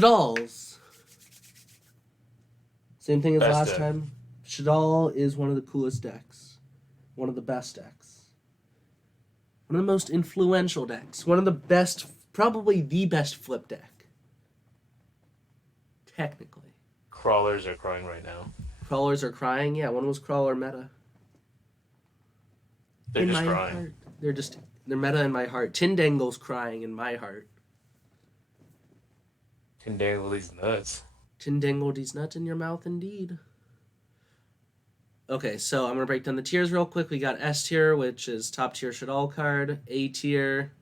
Shaddolls. Same thing as Best last deck. time. Shaddoll is one of the coolest decks. One of the best decks. One of the most influential decks. One of the best, probably the best flip deck. Technically. Crawlers are crying right now. Crawlers are crying. Yeah, one was crawler meta. They're In just my crying. heart. They're meta in my heart. Tindangle's crying in my heart. Can dangle these nuts. Tindangle these nuts in your mouth indeed. Okay, so I'm gonna break down the tiers real quick. We got S tier, which is top tier Shaddol card. A tier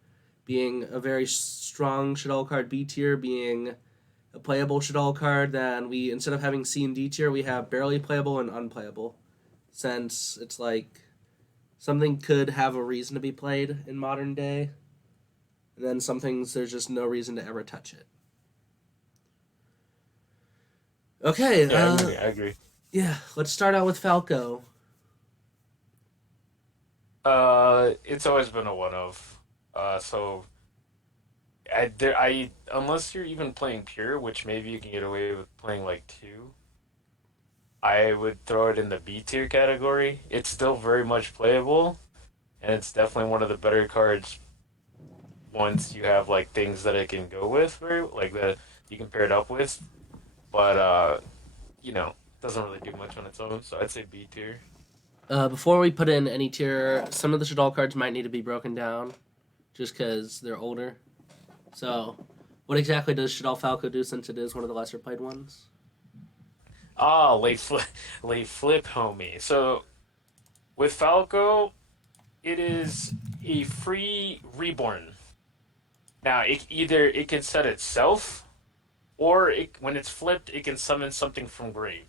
being a very strong Shaddol card. B tier being a playable Shaddol card. Then we, instead of having C and D tier, we have barely playable and unplayable. Since it's like something could have a reason to be played in modern day, and then some things there's just no reason to ever touch it. Okay, Yeah, I agree. I agree. yeah, let's start out with Falco. It's always been a one of. So I unless you're even playing pure, which maybe you can get away with playing like two, I would throw it in the B tier category. It's still very much playable, and it's definitely one of the better cards once you have like things that it can go with, very like that you can pair it up with. But doesn't really do much on its own. So I'd say B tier. Before we put in any tier, some of the Shaddol cards might need to be broken down, just because they're older. So, what exactly does Shaddol Falco do since it is one of the lesser played ones? Ah, late flip, homie. So with Falco, it is a free reborn. Now, it can set itself, or when it's flipped, it can summon something from grave.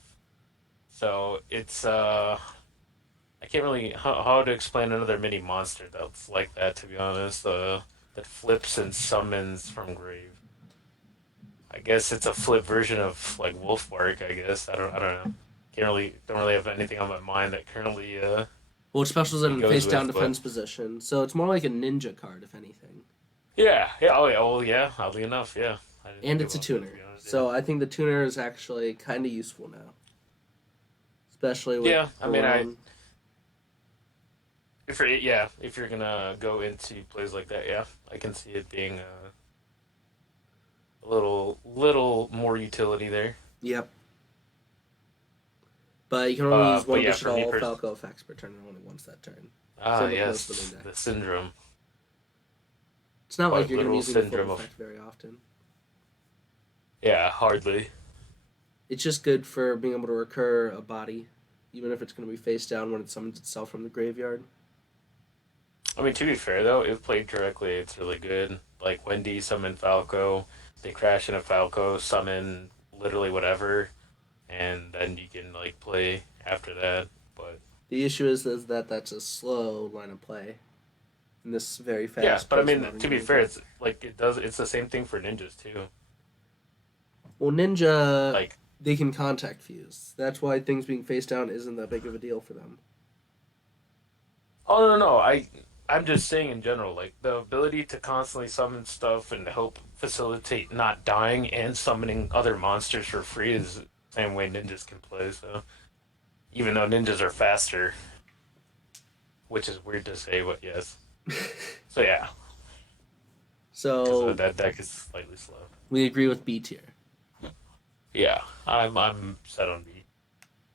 So it's I can't really how to explain another mini monster that's like that. To be honest, that flips and summons from grave. I guess it's a flip version of like Wolfbark. I guess I don't know. Can't really don't really have anything on my mind that currently Well, it specials it it in goes face down with, but defense position, so it's more like a ninja card, if anything. yeah, oh yeah, well yeah, oddly enough, yeah, I didn't And think it's a about that to tuner. be honest. Yeah, So I think the tuner is actually kind of useful now, especially with yeah. I mean, Barone. if you're gonna go into plays like that, yeah, I can see it being a little more utility there. Yep. But you can only use one But of the yeah, for me, Shaddol Falco effects per turn and only once that turn. ah Same with most of the yes, main the decks. syndrome, It's not like quite you're going to be literal using the full syndrome effect of very often. yeah, hardly. It's just good for being able to recur a body, even if it's going to be face down when it summons itself from the graveyard. I mean, to be fair though, if played correctly, it's really good. Like Wendy summon Falco, they crash in a Falco, summon literally whatever, and then you can like play after that. But The issue is that that's a slow line of play in this very yeah, fast but I paced mean, modern to be game. fair, it's like it's the same thing for ninjas too. Well, Ninja, Like, they can contact fuse. That's why things being face down isn't that big of a deal for them. oh no, I'm just saying in general, like the ability to constantly summon stuff and help facilitate not dying and summoning other monsters for free is the same way ninjas can play. So even though ninjas are faster, which is weird to say, but yes. So yeah, because So that deck is slightly slow. we agree with B tier. Yeah, I'm set on B.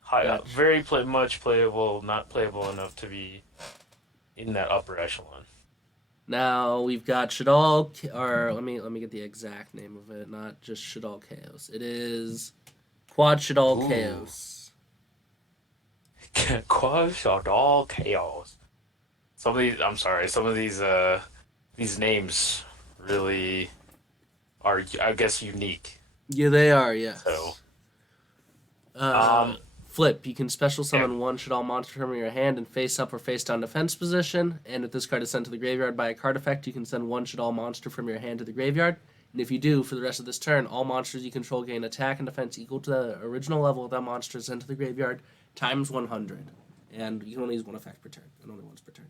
High, Gotcha. very much playable, not playable enough to be in that upper echelon. Now we've got Shaddol, or let me get the exact name of it, not just Shaddol Chaos. It is Quad Shaddol Ooh, Chaos. Quad Shaddoll Chaos. Some of these, I'm sorry, some of these names really are, I guess, unique. Yeah, they are. So, Yes. um, Flip. You can special yeah, summon one Shaddol monster from your hand in face up or face down defense position. And if this card is sent to the graveyard by a card effect, you can send one Shaddol monster from your hand to the graveyard. And if you do, for the rest of this turn, all monsters you control gain attack and defense equal to the original level of that monster sent to the graveyard times 100. And you can only use one effect per turn, and only once per turn.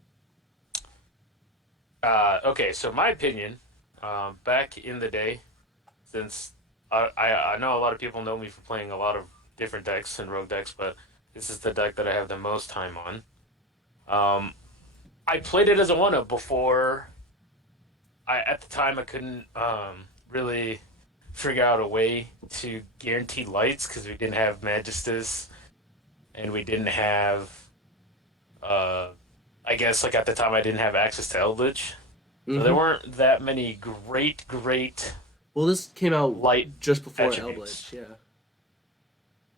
okay. So my opinion, back in the day, since I know a lot of people know me for playing a lot of different decks and rogue decks, but this is the deck that I have the most time on. Um, I played it as a one up before. I at the time I couldn't really figure out a way to guarantee lights because we didn't have Magistus and we didn't have uh I guess like at the time I didn't have access to Eldritch. So there Mm-hmm. weren't that many great Well, this came out light just before attributes. Eldritch, yeah.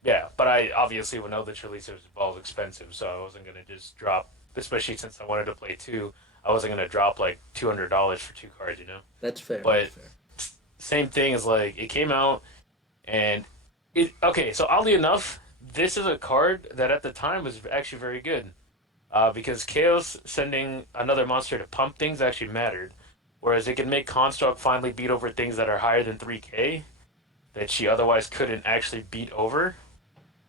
Yeah, but I obviously when Eldritch released it was all expensive, so I wasn't gonna just drop, especially since I wanted to play two. I wasn't gonna drop like $200 for two cards, you know. That's fair. That's But fair. same thing as like it came out and it okay. So oddly enough, this is a card that at the time was actually very good. Because Chaos sending another monster to pump things actually mattered, whereas it can make Construct finally beat over things that are higher than 3K that she otherwise couldn't actually beat over.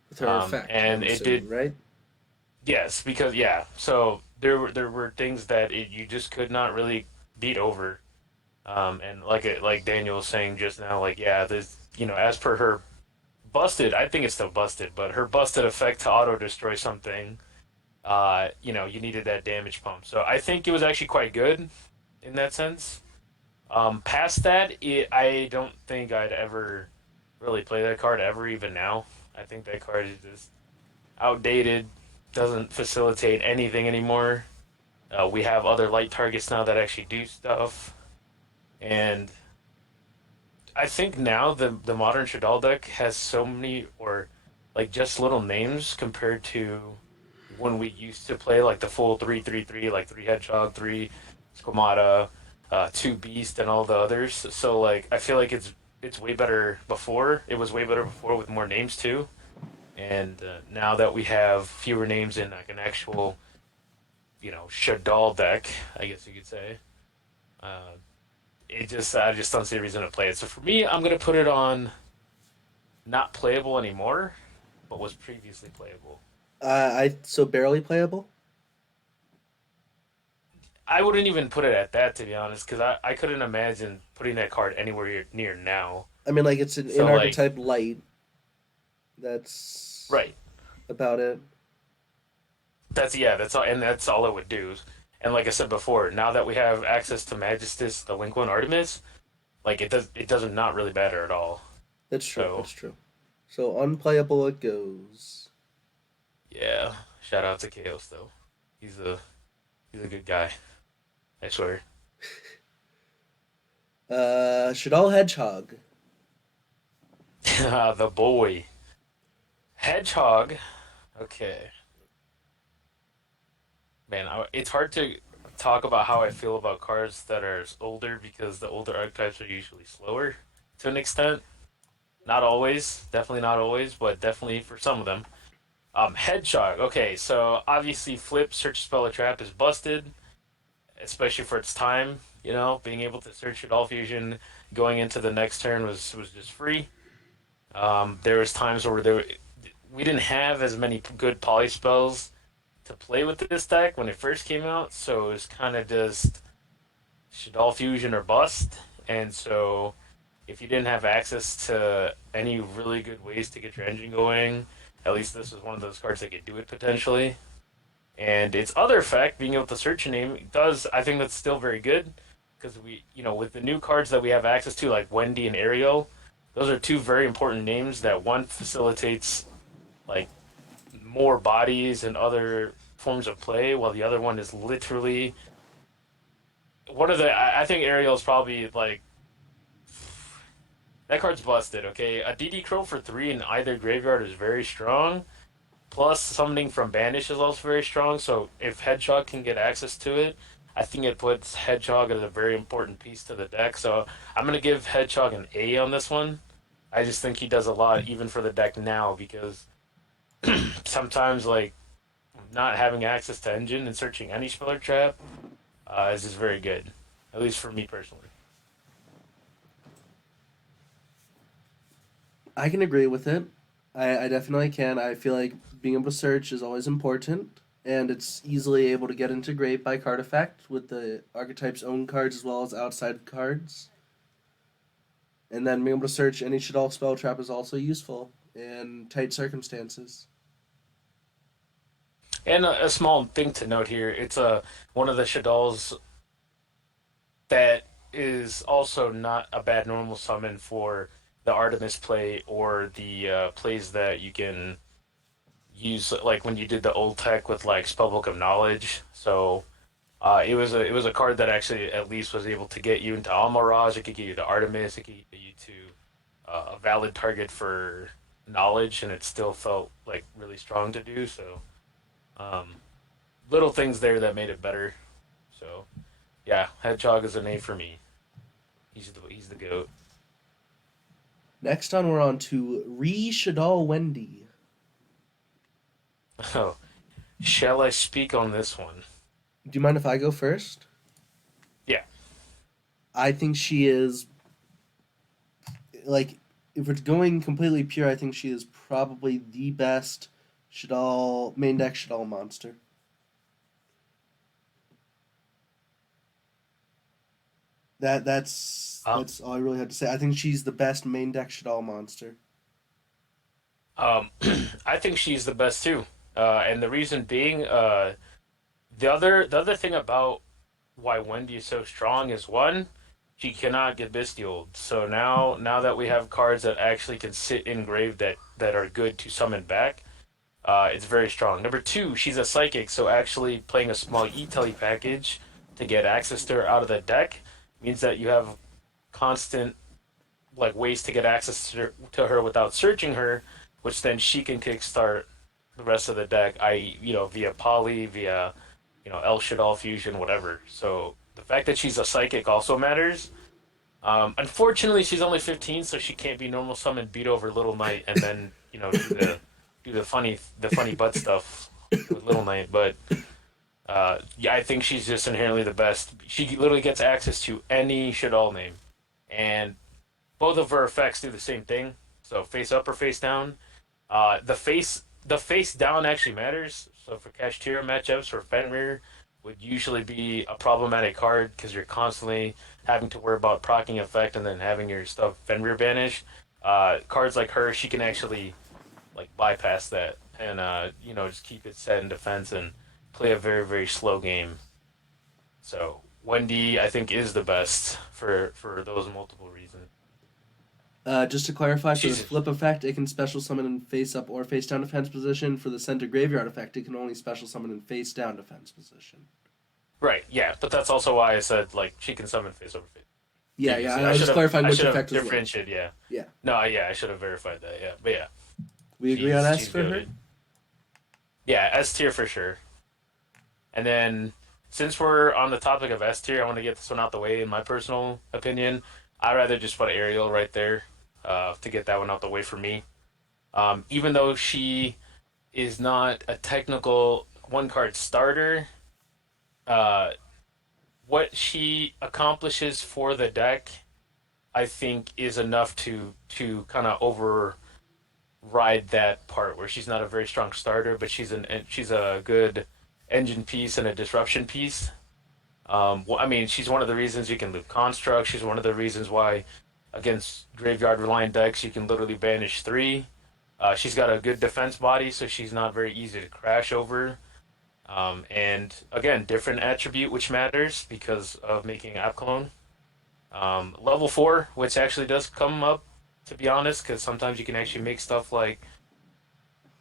With her effect, And I'm it did assuming, right? yes, because yeah. So there were things that you just could not really beat over. And like Daniel was saying just now, like yeah, this as per her busted, I think it's still busted, but her busted effect to auto destroy something, you needed that damage pump. So I think it was actually quite good in that sense. Past that, I don't think I'd ever really play that card ever, even now. I think that card is just outdated, doesn't facilitate anything anymore. We have other light targets now that actually do stuff, and I think now the modern Shaddol deck has so many or like just little names compared to when we used to play like the full 3-3-3, like three Hedgehog, three Squamata, two Beast, and all the others. So like I feel like it's way better before. It was way better before with more names too. And now that we have fewer names in like an actual Shaddol deck, I guess you could say, uh, I just don't see a reason to play it. So for me, I'm gonna put it on not playable anymore, but was previously playable. I so barely playable. I wouldn't even put it at that to be honest, because I couldn't imagine putting that card anywhere near now. I mean, like it's an in So like, archetype light. That's right, about it. that's yeah, that's all, and that's all it would do. And like I said before, now that we have access to Magistus, the Link One Artemis, like it does not really matter at all. That's true. So That's true. So unplayable it goes. yeah, shout out to Chaos though. He's a he's a good guy. I swear. Shaddoll Hedgehog. The boy Hedgehog. Okay, man, it's hard to talk about how I feel about cards that are older because the older archetypes are usually slower to an extent. Not always, definitely not always, but definitely for some of them. Hedgehog. Okay, so obviously, flip search spell or trap is busted, especially for its time. Being able to search it all fusion going into the next turn was just free. There was times where we didn't have as many good poly spells to play with this deck when it first came out, so it was kind of just Shaddol fusion or bust. And so if you didn't have access to any really good ways to get your engine going, at least this was one of those cards that could do it potentially. And its other effect, being able to search a name, does I think that's still very good because with the new cards that we have access to, like Wendy and Ariel, those are two very important names that one facilitates like more bodies and other forms of play, while the other one is literally one of the. I think Ariel is probably like that card's busted. Okay, a DD Crow for three in either graveyard is very strong. Plus, summoning from Banish is also very strong. So if Hedgehog can get access to it, I think it puts Hedgehog as a very important piece to the deck. So I'm gonna give Hedgehog an A on this one. I just think he does a lot even for the deck now because sometimes like not having access to engine and searching any spell or trap is just very good. At least for me personally. I can agree with it. I definitely can. I feel like being able to search is always important, and it's easily able to get into great by card effect with the archetype's own cards as well as outside cards. And then being able to search any Shaddol spell trap is also useful in tight circumstances. And a small thing to note here, it's a one of the Shaddolls that is also not a bad normal summon for the Artemis play or the plays that you can use, like when you did the old tech with like Spellbook of Knowledge. So it was a card that actually at least was able to get you into Almirage. It could get you to Artemis. It could get you to a valid target for knowledge, and it still felt like really strong to do. So um, little things there that made it better. So yeah, Hedgehog is an A for me. He's the goat. Next on, we're on to Re Shaddol Wendy. Oh, shall I speak on this one? Do you mind if I go first? Yeah. I think she is like if it's going completely pure, I think she is probably the best Shaddol main deck Shaddol monster. That's all I really have to say. I think she's the best main deck Shaddol monster. Um, I think she's the best too. And the reason being, the other thing about why Wendy is so strong is one, she cannot get bestialed. So now that we have cards that actually can sit in grave that are good to summon back, it's very strong. Number two, she's a psychic, so actually playing a small E-Telly package to get access to her out of the deck means that you have constant like ways to get access to her without searching her, which then she can kickstart the rest of the deck, i.e., via Poly, via El Shaddoll fusion, whatever. So the fact that she's a psychic also matters. Unfortunately, she's only 15, so she can't be normal summon, beat over Little Knight, and then do the funny butt stuff with Little Knight. But yeah, I think she's just inherently the best. She literally gets access to any Shaddoll name, and both of her effects do the same thing. So face up or face down. The face down actually matters. So for Kashtira matchups for Fenrir would usually be a problematic card because you're constantly having to worry about proccing effect and then having your stuff Fenrir banished. Cards like her, she can actually like bypass that and just keep it set in defense and play a very very slow game. So Wendy, I think, is the best for those multiple reasons. Just to clarify, for the She's flip effect, it can special summon in face up or face down defense position. For the center graveyard effect, it can only special summon in face down defense position. right, yeah, but that's also why I said like she can summon face over face Yeah, yeah. previously. I I was should just have clarifying I which should have effect as well. differentiated. Yeah, Yeah, no, yeah, I should have verified that. Yeah, but yeah, we agree on she's S she's for her. goaded. Yeah, S tier for sure. And then since we're on the topic of S tier, I want to get this one out the way. In my personal opinion, I'd rather just put Ariel right there to get that one out the way for me. Even though she is not a technical one card starter, uh, what she accomplishes for the deck, I think, is enough to kind of override that part where she's not a very strong starter, but she's a good engine piece and a disruption piece. Well, I mean, she's one of the reasons you can loop construct. She's one of the reasons why against graveyard reliant decks you can literally banish three. She's got a good defense body, so she's not very easy to crash over. And again, different attribute which matters because of making app clone. Level four, which actually does come up, to be honest, because sometimes you can actually make stuff like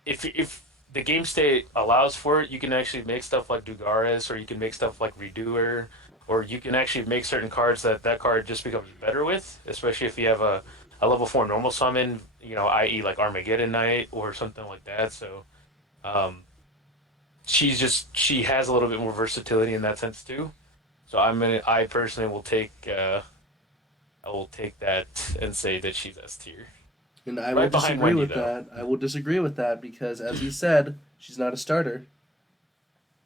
if the game state allows for it, you can actually make stuff like Dugares, or you can make stuff like Redoer, or you can actually make certain cards that card just becomes better with, especially if you have a level four normal summon, i.e. like Armageddon Knight or something like that. So um, she has a little bit more versatility in that sense too. So I personally I will take that and say that she's S tier, And I will right behind disagree Wendy with though. that. I will disagree with that because, as you said, she's not a starter.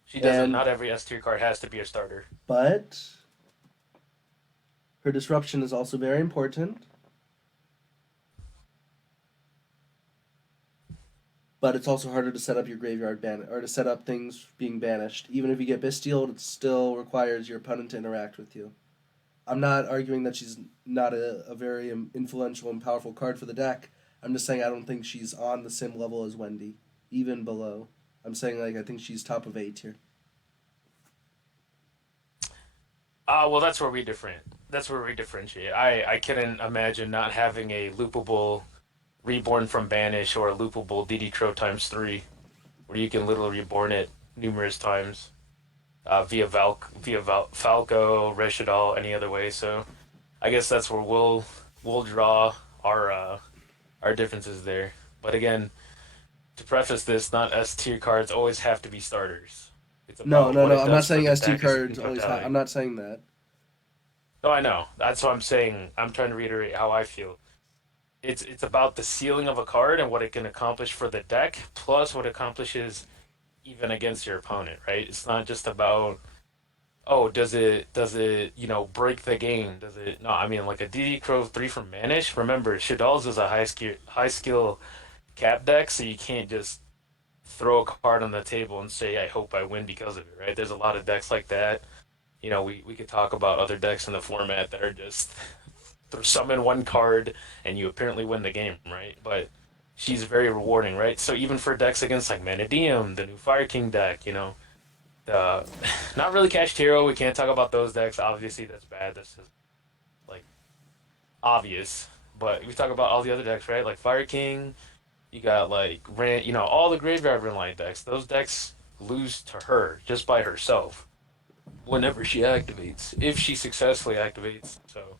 She doesn't. And Not every S tier card has to be a starter. but her disruption is also very important. But it's also harder to set up your graveyard ban or to set up things being banished. Even if you get bestialed, it still requires your opponent to interact with you. I'm not arguing that she's not a very influential and powerful card for the deck. I'm just saying I don't think she's on the same level as Wendy, even below. I'm saying like I think she's top of A tier. Well, that's where we different. That's where we differentiate. I couldn't imagine not having a loopable reborn from banish or a loopable DD Crow times three, where you can literally reborn it numerous times via Falco, Reshadol, any other way. So I guess that's where we'll draw our differences there. But again, to preface this, not S tier cards always have to be starters. It's No, about no, what no. it I'm not does for saying the S tier deck as in cards always. I'm totality. not saying that. No, I know. That's what I'm saying. I'm trying to reiterate how I feel. It's about the ceiling of a card and what it can accomplish for the deck, plus what it accomplishes even against your opponent. Right? It's not just about oh, does it break the game? Does it? No, I mean like a DD Crow three from Manish. Remember, Shaddolls is a high skill cap deck, so you can't just throw a card on the table and say I hope I win because of it. Right? There's a lot of decks like that. We could talk about other decks in the format that are just summon one card and you apparently win the game, right? But she's very rewarding, right? So even for decks against like Manadium, the new Fire King deck, the not really Cached Hero, we can't talk about those decks. Obviously, that's bad. That's just like obvious. But we talk about all the other decks, right? Like Fire King, you got like all the Graveyard Line decks. Those decks lose to her just by herself whenever she activates, if she successfully activates. So,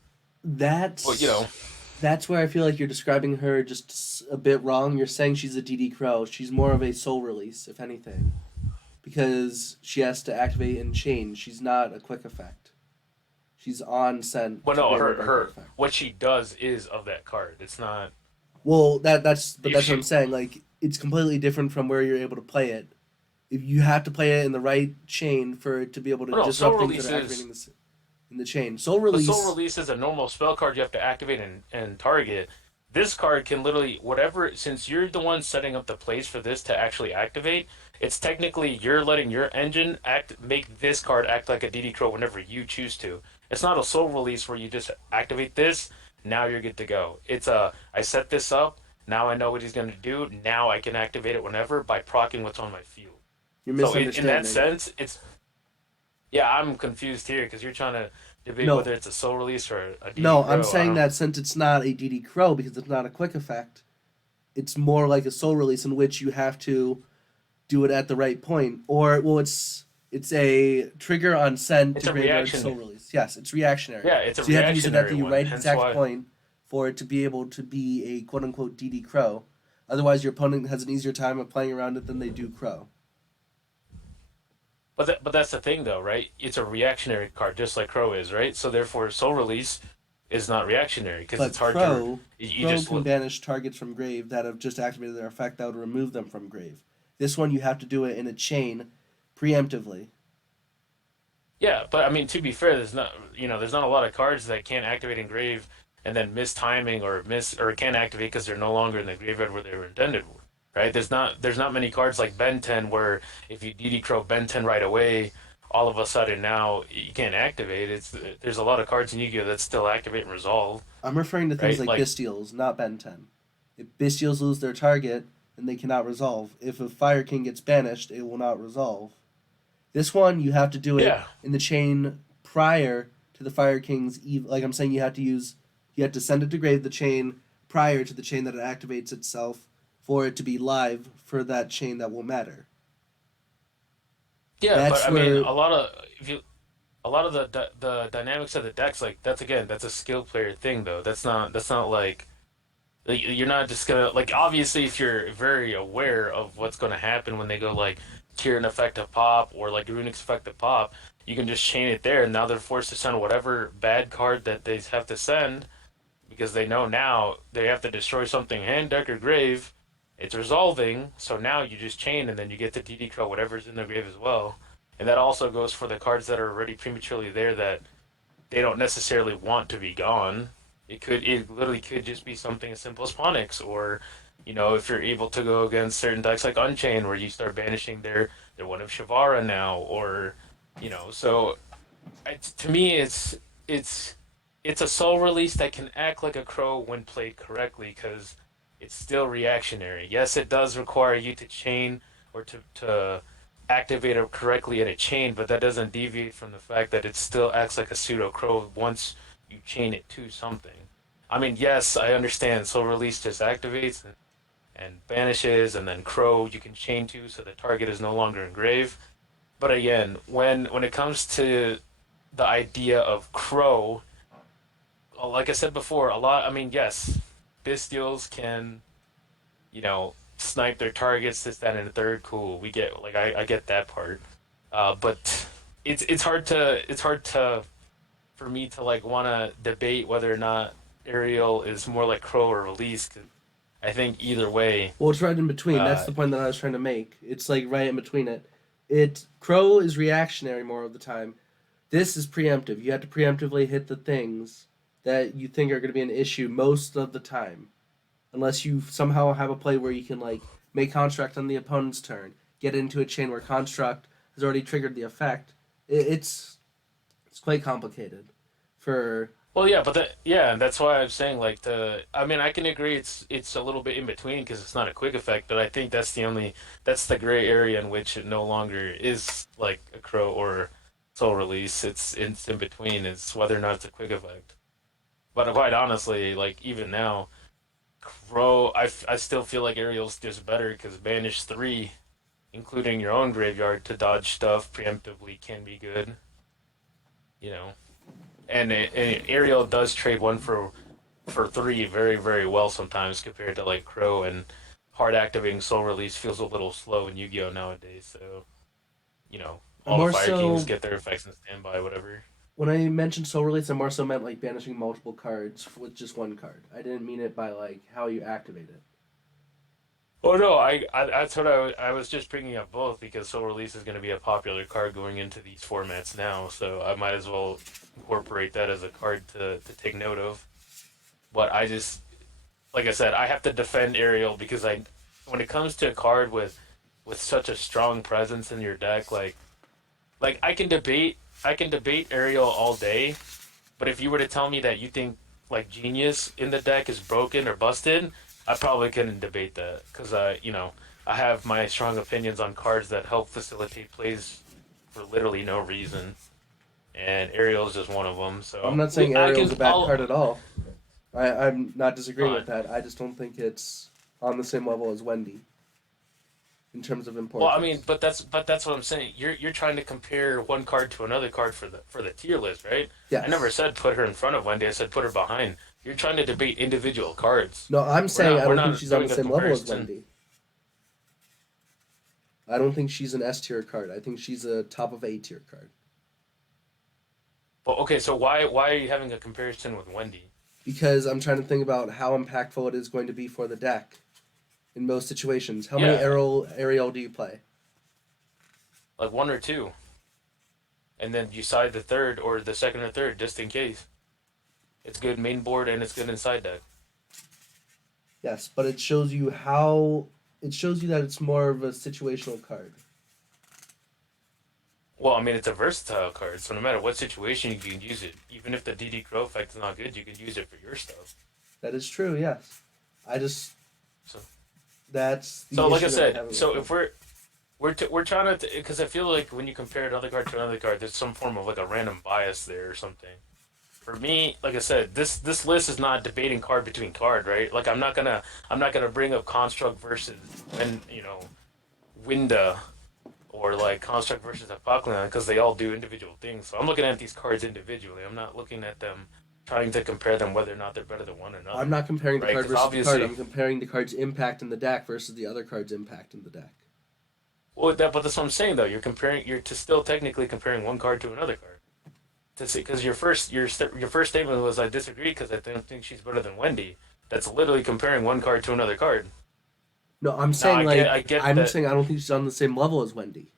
well, That's that's where I feel like you're describing her just a bit wrong. You're saying she's a DD Crow. She's more of a soul release, if anything, because she has to activate and change. She's not a quick effect. She's on sent well, to no, be able to her break that her effect. what she does is of that card. It's not Well, but if that's what she. I'm saying. Like it's completely different from where you're able to play it. If you have to play it in the right chain for it to be able to Well, no, Soul disrupt things that Release are activating is. this in the chain. Soul But Soul release. Release is a normal spell card you have to activate and target. This card can literally whatever since you're the one setting up the plays for this to actually activate. It's technically you're letting your engine make this card act like a DD Crow whenever you choose to. It's not a Soul Release where you just activate this. Now you're good to go. It's a I set this up. Now I know what he's going to do. Now I can activate it whenever by proccing what's on my field. You're So in that misunderstanding. sense, it's yeah. I'm confused here because you're trying to debate No, whether it's a soul release or a DD no. I'm Crow. I saying don't. that since it's not a DD Crow because it's not a quick effect, it's more like a soul release in which you have to do it at the right point, or well, it's a trigger on send It's to a graveyard reaction. soul release. Yes, it's reactionary, Yeah, it's a so you have to use it at reactionary the one. right Hence exact why. point for it to be able to be a quote unquote DD Crow. Otherwise, your opponent has an easier time of playing around it than they do Crow. But that's the thing, though, right? It's a reactionary card, just like Crow is, right? So therefore, soul release is not reactionary because But it's hard to. You Crow just can banish targets from grave that have just activated their effect that would remove them from grave. This one you have to do it in a chain, preemptively. yeah. But I mean, to be fair, there's not a lot of cards that can't activate in grave and then miss timing or miss or can't activate because they're no longer in the graveyard where they were intended. Right? There's not many cards like Ben 10 where if you DD Crow Ben 10 right away, all of a sudden now you can't activate. There's a lot of cards in Yu-Gi-Oh that still activate and resolve, I'm referring to things right? like Like Bestials, not Ben 10. If Bestials lose their target, then they cannot resolve. If a Fire King gets banished, it will not resolve. This one, you have to do it yeah, in the chain prior to the Fire King's. Like I'm saying, you have to send it to grave the chain prior to the chain that it activates itself for it to be live for that chain that will matter. yeah, but That's I mean where a lot of the dynamics of the decks like that's a skill player thing though. That's not like, you're not just gonna like obviously if you're very aware of what's gonna happen when they go like Kieran effective pop or like Runic's effective pop, you can just chain it there and now they're forced to send whatever bad card that they have to send because they know now they have to destroy something hand deck or grave. It's resolving, so now you just chain and then you get the DD Crow whatever's in the grave as well. And that also goes for the cards that are already prematurely there that they don't necessarily want to be gone. It literally could just be something as simple as Ponyx, or if you're able to go against certain decks like Unchained, where you start banishing their one of Shavara now, or so to me it's it's a soul release that can act like a crow when played correctly because it's still reactionary. Yes, it does require you to chain or to activate it correctly in a chain, but that doesn't deviate from the fact that it still acts like a pseudo crow once you chain it to something. I mean, yes, I understand soul release just activates and banishes, and then crow you can chain to so the target is no longer in grave. But again, when it comes to the idea of crow, like I said before, a lot. I mean, yes, Bestials can snipe their targets. This, that, and the third. Cool. We get like I get that part. But it's hard to for me to like want to debate whether or not Ariel is more like Crow or Release. 'Cause I think either way, Well, it's right in between. That's uh, the point that I was trying to make. It's like right in between it. Crow is reactionary more of the time. This is preemptive. You have to preemptively hit the things that you think are going to be an issue most of the time, unless you somehow have a play where you can like make construct on the opponent's turn, get into a chain where construct has already triggered the effect. It's quite complicated. For well, yeah, but yeah, that's why I'm saying like the. I mean, I can agree it's a little bit in between because it's not a quick effect, but I think that's the gray area in which it no longer is like a Crow or Soul Release. It's in between. It's whether or not it's a quick effect. But quite honestly, like even now, Crow, I still feel like Ariel's just better because Banish 3, including your own graveyard to dodge stuff preemptively, can be good. You know, and Ariel does trade one for three very very well sometimes compared to like Crow and hard activating Soul Release feels a little slow in Yu-Gi-Oh nowadays. So all the more Fire Kings so, get their effects in standby, whatever. when I mentioned soul release, I more so meant like banishing multiple cards with just one card. I didn't mean it by like how you activate it. Oh no, I that's what I was just bringing up both because Soul Release is going to be a popular card going into these formats now, so I might as well incorporate that as a card to take note of. But I just like I said, I have to defend Ariel because I when it comes to a card with such a strong presence in your deck, like I can debate Ariel all day, but if you were to tell me that you think like Genius in the deck is broken or busted, I probably couldn't debate that because I have my strong opinions on cards that help facilitate plays for literally no reason, and Ariel is just one of them. I'm So not saying I Ariel's a can bad card I'll at all. I'm not disagreeing uh, with that. I just don't think it's on the same level as Wendy in terms of well, I mean, importance. but that's what I'm saying. You're trying to compare one card to another card for the tier list, right? I never Yes. said put her in front of Wendy. I said put her behind. You're trying to debate individual cards. No, I'm We're saying not I we're don't think not she's on the doing a same level as comparison. Wendy. I don't think she's an S tier card. I think she's a top of A tier card. Well, okay, so why are you having a comparison with Wendy? Because I'm trying to think about how impactful it is going to be for the deck in most situations. How many Yeah, Ariel do you play? like one or two, and then you side the third or the second or third just in case. It's good main board and it's good inside deck. Yes, but it shows you that it's more of a situational card. Well, I mean, it's a versatile card, so no matter what situation you can use it. Even if the DD Crow effect is not good, you can use it for your stuff. That is true, yes. I just So, That's so the like I issue that I'm said, having with so it. if we're trying to because I feel like when you compare another card to another card, there's some form of like a random bias there or something. For me, like I said, this list is not debating card between card, right? Like I'm not gonna bring up construct versus when Winda or like construct versus Apocalypse because they all do individual things. So I'm looking at these cards individually. I'm not looking at them trying to compare them whether or not they're better than one I'm another, not comparing the right? card Because versus the card. obviously, I'm comparing the card's impact in the deck versus the other card's impact in the deck. but that's what I'm saying though. You're to still technically comparing one card to another card. To see, because your first statement was I disagree because I don't think she's better than Wendy. That's literally comparing one card to another card. No, I'm Now saying I like get I'm that. saying I don't think she's on the same level as Wendy.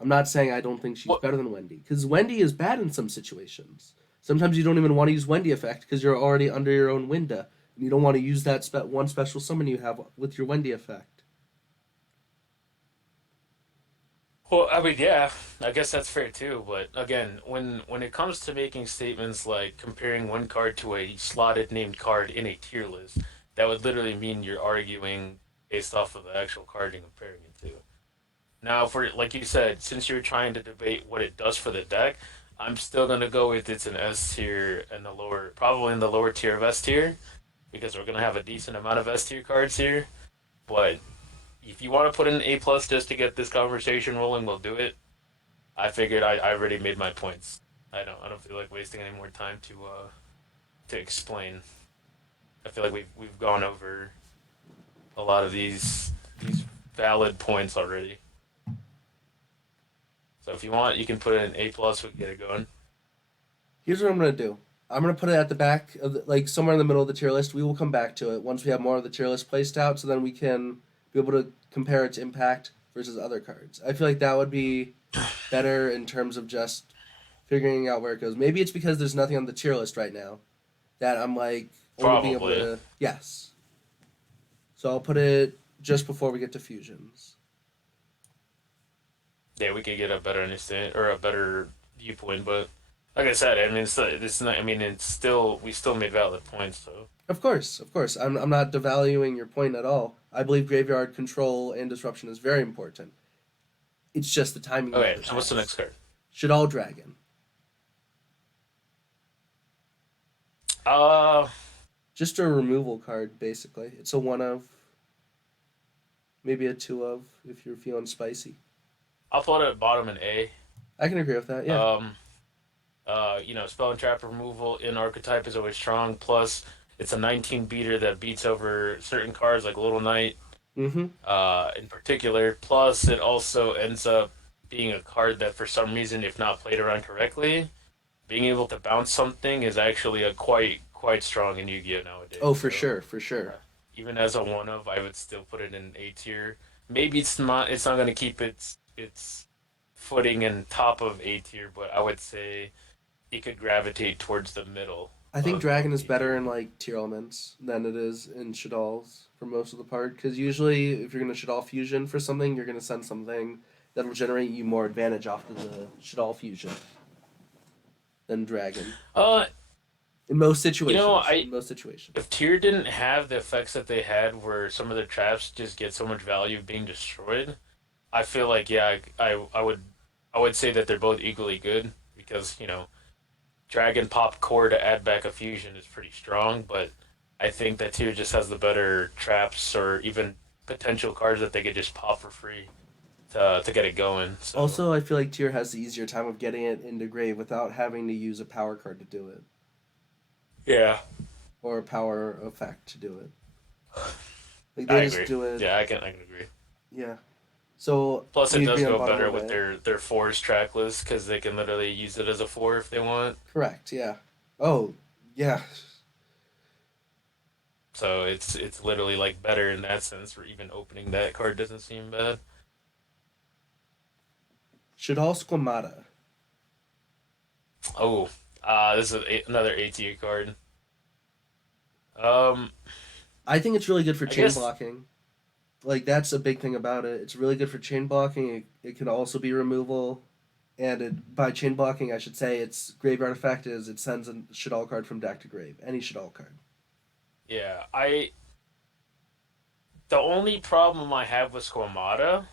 I'm not saying I don't think she's What better than Wendy because Wendy is bad in some situations. Sometimes you don't even want to use Wendy effect because you're already under your own window and you don't want to use that one special summon you have with your Wendy effect. Well, I mean, yeah, I guess that's fair too. But again, when it comes to making statements like comparing one card to a slotted named card in a tier list, that would literally mean you're arguing based off of the actual card you're comparing it to. Now, for like you said, since you're trying to debate what it does for the deck, I'm still gonna go with it's an S tier and the lower, probably in the lower tier of S tier, because we're gonna have a decent amount of S tier cards here. But if you want to put in an A plus just to get this conversation rolling, we'll do it. I figured I already made my points. I don't feel like wasting any more time to explain. I feel like we've gone over a lot of these valid points already. So if you want, you can put in an A plus. We can get it going. Here's what I'm gonna do. I'm gonna put it at the back of like somewhere in the middle of the tier list. We will come back to it once we have more of the tier list placed out, so then we can be able to compare its impact versus other cards. I feel like that would be better in terms of just figuring out where it goes. Maybe it's because there's nothing on the tier list right now that I'm like only being able Probably. to yes. So I'll put it just before we get to fusions. Yeah, we could get a better understand or a better viewpoint. But like I said, I mean, it's not. I mean, it's still we still made valid points. So Of course, of course. I'm not devaluing your point at all. I believe graveyard control and disruption is very important. It's just the timing okay, that it so what's the next has. card? Shaddoll Dragon. Uh, Just a removal card, basically. It's a one of, maybe a two of, if you're feeling spicy. I'll put it at bottom in A. I can agree with that, yeah. Um, spell and trap removal in archetype is always strong. Plus, it's a 19 beater that beats over certain cards like Little Knight, Mm-hmm. in particular. Plus, it also ends up being a card that, for some reason, if not played around correctly, being able to bounce something is actually a quite strong in Yu-Gi-Oh nowadays. Oh, for So, sure, for uh, sure. even as a one of, I would still put it in A tier. Maybe it's not going to keep its footing in top of A tier, but I would say it could gravitate towards the middle I think of Dragon is A better tier. in, like, tier elements than it is in Shaddolls for most of the part. Because usually, if you're going to Shaddol Fusion for something, you're going to send something that'll generate you more advantage off of the Shaddol Fusion than Dragon. Uh, In most you know, situations. I In most situations. if tier didn't have the effects that they had, where some of their traps just get so much value being destroyed, I feel like yeah, I would say that they're both equally good because Dragon Pop Core to add back a fusion is pretty strong, but I think that tier just has the better traps or even potential cards that they could just pop for free to get it going. So Also, I feel like Tier has the easier time of getting it into grave without having to use a power card to do it yeah, or a power effect to do it. Like I they just agree. do it. Yeah, I can agree. Yeah. So Plus, it we does agree on go bottom better of with A. their fours track list because they can literally use it as a four if they want. Correct. Yeah. Oh, yeah. So it's literally like better in that sense. Where even opening that card doesn't seem bad. Shadol Squamata. Oh, this is another ATA card. Um, I think it's really good for I chain guess blocking. Like that's a big thing about it. It's really good for chain blocking. It can also be removal. And by chain blocking, I should say its graveyard effect is it sends a Shadol card from deck to grave. Any Shadol card. yeah. The only problem I have with Squamata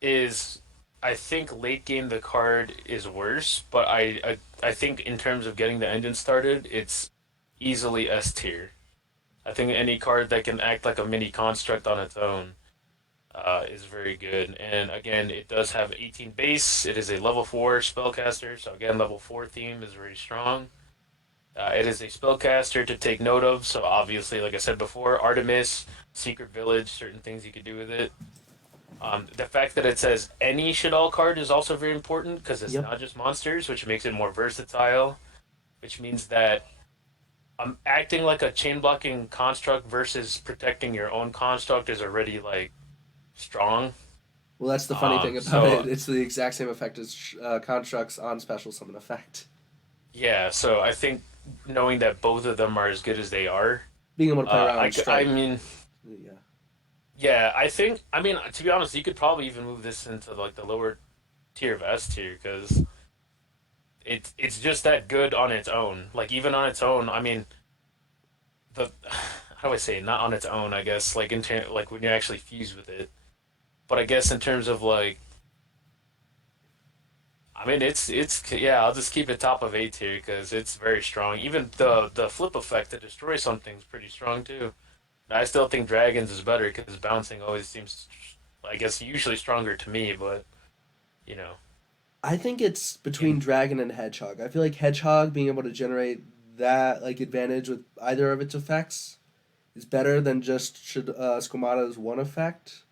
is I think late game the card is worse, but I think in terms of getting the engine started, it's easily S tier. I think any card that can act like a mini construct on its own is very good. And again, it does have 18 base. It is a level 4 spellcaster, so again, level 4 theme is very strong. It is a spellcaster to take note of, so obviously, like I said before, Artemis, Secret Village, certain things you could do with it. The fact that it says any Shaddoll card is also very important because it's Yep. not just monsters, which makes it more versatile, which means that acting like a chain blocking construct versus protecting your own construct is already like strong. Well, that's the funny thing about So it. It's the exact same effect as constructs on special summon effect. yeah, so I think knowing that both of them are as good as they are, Being able to play around I strike. mean, Yeah. Yeah, I think. I mean, to be honest, you could probably even move this into like the lower tier of S tier because it's just that good on its own. Like even on its own, I mean, the how do I say it? Not on its own, I guess. Like like when you actually fuse with it. But I guess in terms of like, I mean, it's yeah. I'll just keep it top of A tier because it's very strong. Even the flip effect to destroy something's pretty strong too. I still think dragons is better because bouncing always seems, I guess, usually stronger to me. But you know, I think it's between in dragon and hedgehog. I feel like hedgehog being able to generate that like advantage with either of its effects is better than just Squamata's one effect.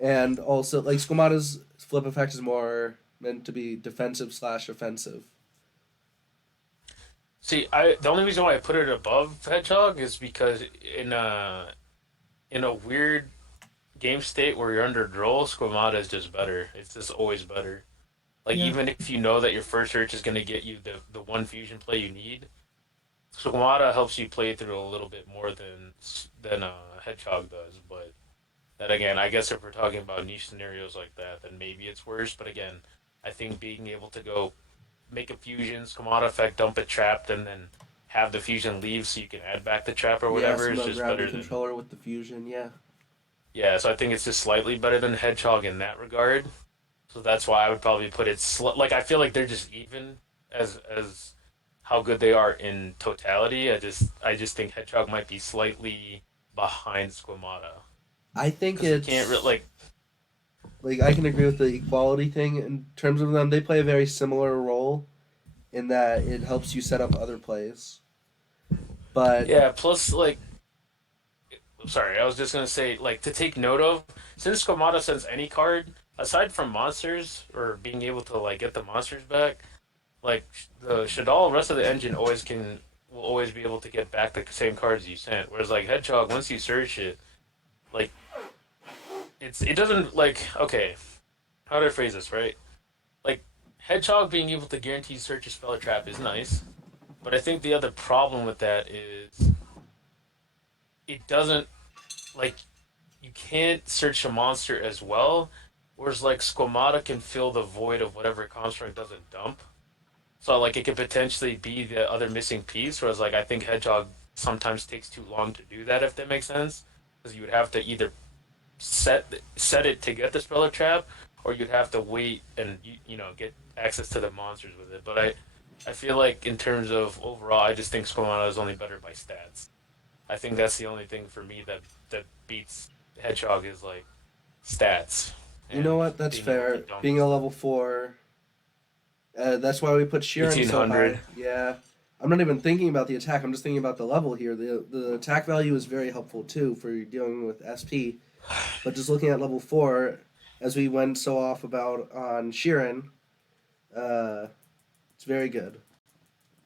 And also, like Squamata's flip effect is more meant to be defensive slash offensive. see, I the only reason why I put it above hedgehog is because in a weird game state where you're under draw, Squamata is just better. It's just always better. Like Yeah. even if you know that your first search is gonna get you the one fusion play you need, Squamata helps you play through a little bit more than Hedgehog does. But then again, I guess if we're talking about niche scenarios like that, then maybe it's worse. But again, I think being able to go make a fusion, Squamata effect, dump it trapped, and then have the fusion leave so you can add back the trap or Yeah, whatever some is just gravity better than controller with the fusion. Yeah. yeah. So I think it's just slightly better than Hedgehog in that regard. So that's why I would probably put it like I feel like they're just even as how good they are in totality. I just think Hedgehog might be slightly behind Squamata I think because you can't really it's like like I can agree with the equality thing in terms of them. They play a very similar role in that it helps you set up other plays. But yeah. Plus like sorry, I was just gonna say like to take note of since Squamata sends any card aside from monsters or being able to like get the monsters back. Like the Shaddol, rest of the engine always will always be able to get back the same cards you sent. Whereas like Hedgehog, once you search it, like it doesn't like okay. How do I phrase this right? Like Hedgehog being able to guarantee search a spell or trap is nice, but I think the other problem with that is it doesn't like you can't search a monster as well. Whereas like Squamata can fill the void of whatever construct doesn't dump. So like it could potentially be the other missing piece. Whereas like I think Hedgehog sometimes takes too long to do that if that makes sense. Because you would have to either set it to get the speller trap, or you'd have to wait and you know get access to the monsters with it. But I feel like in terms of overall, I just think Squamata is only better by stats. I think that's the only thing for me that beats Hedgehog is like stats you know and what? That's being able to fair. dump Being and a stuff. level 4, that's why we put Sheeran so 1800. high. Yeah. I'm not even thinking about the attack. I'm just thinking about the level here. The attack value is very helpful too for dealing with SP. But just looking at level 4, as we went so off about on Sheeran, uh, it's very good.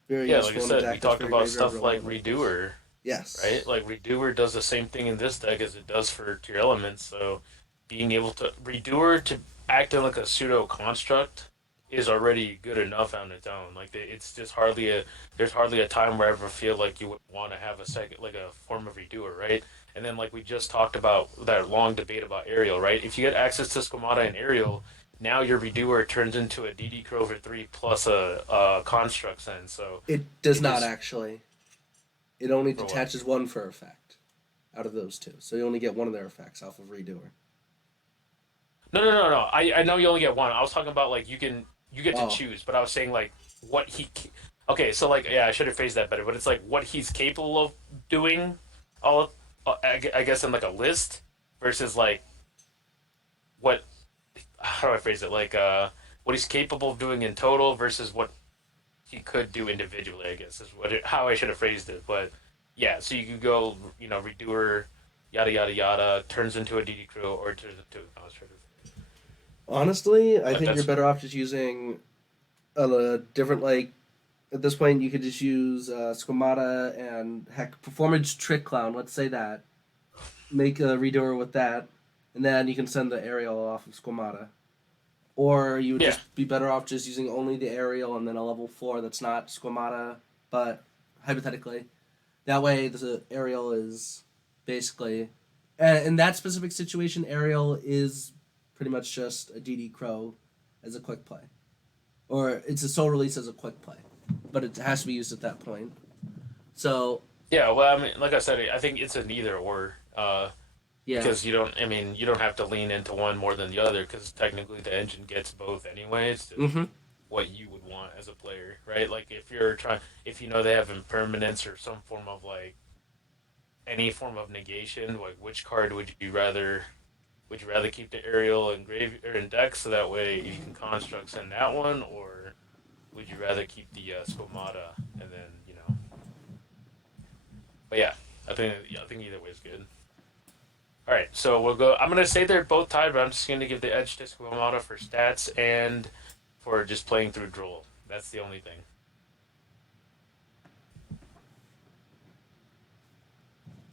Very Yeah, like I useful in a said, we deck that's talked very about graveyard stuff like reliable. Redoer, Yes. right? Like Redoer does the same thing in this deck as it does for tier elements. So being able to Redoer to act in like a pseudo construct is already good enough on its own. Like it's just hardly a there's hardly a time where I ever feel like you would want to have a second like a form of Redoer, right? And then like we just talked about that long debate about Ariel, right? If you get access to Schemata and Ariel, now your Redoer turns into a DD Crow 3 plus a construct sense. So It does it not just actually. It only for what? detaches one for effect out of those two. So you only get one of their effects off of Redoer. No. I know you only get one. I was talking about like you get to Oh, choose, but I was saying like what he. Okay, so like yeah, I should have phrased that better. But it's like what he's capable of doing. All I guess in like a list versus like what how do I phrase it? Like what he's capable of doing in total versus what he could do individually. I guess is how I should have phrased it. But yeah, so you could go redoer yada yada yada turns into a DD crew or turns into a constructor. honestly, I But think you're that's better off just using a different like. At this point, you could just use Squamata and heck Performance Trick Clown. Let's say that. Make a Redoer with that, and then you can send the aerial off of Squamata. Or you would yeah. just be better off just using only the aerial and then a level 4 that's not Squamata, but hypothetically. That way, the aerial is basically In that specific situation, Ariel is pretty much just a DD Crow as a quick play, or it's a soul release as a quick play, but it has to be used at that point. So Yeah, well, I mean, like I said, I think it's an either or. yeah, Because you don't, I mean, you don't have to lean into one more than the other because technically the engine gets both anyway. It's just mm-hmm. what you would want as a player, right? Like if you're trying, if you know they have impermanence or some form of like any form of negation, like which card would you rather? Would you rather keep the aerial and grave or in deck so that way you can constructs in that one, or would you rather keep the squamata and then you know? But yeah, I think either way is good. All right, so we'll go. I'm gonna say they're both tied, but I'm just gonna give the edge to Squamata for stats and for just playing through Droll. That's the only thing.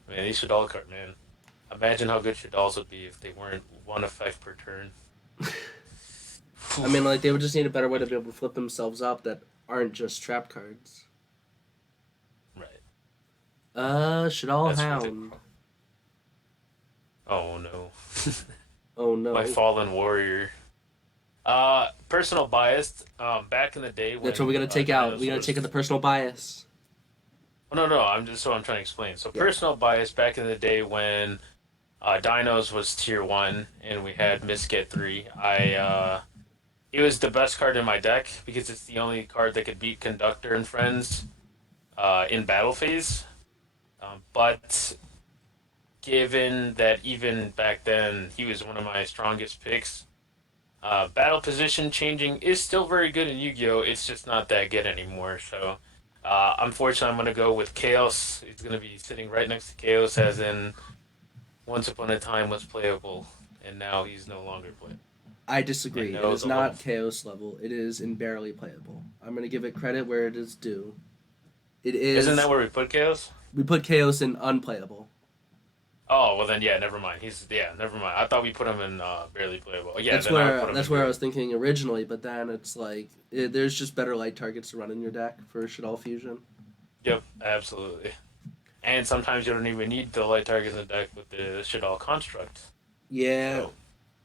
Man, these Shaddol card, man. Imagine how good Shaddolls would be if they weren't one effect per turn. I mean, like they would just need a better way to be able to flip themselves up that aren't just trap cards. Right. Shaddoll That's ridiculous. Hound. Oh no. Oh My no, fallen warrior. Personal bias. Back in the day that's what we when gotta take out. We gotta take out the dinosaurs. personal bias. Oh, no, no. I'm trying to explain. So Yeah, personal bias back in the day when Dinos was tier one, and we had Misget three. It was the best card in my deck because it's the only card that could beat Conductor and Friends in battle phase. But given that even back then he was one of my strongest picks, battle position changing is still very good in Yu-Gi-Oh. It's just not that good anymore. So unfortunately, I'm going to go with Chaos. It's going to be sitting right next to Chaos, as in once upon a time was playable, and now he's no longer playable. I And disagree. It no, is the little not chaos level. It is in barely playable. I'm gonna give it credit where it is due. It isn't that is. where we put Chaos? We put chaos in unplayable. Oh well, then yeah, never mind. He's yeah, never mind. I thought we put him in barely playable. Yeah, That's then I would where put him that's in where I barely. was thinking originally, but then it's like there's just better light targets to run in your deck for Shaddoll Fusion. Yep, absolutely. And sometimes you don't even need the light target in the deck with the shit all construct. Yeah, So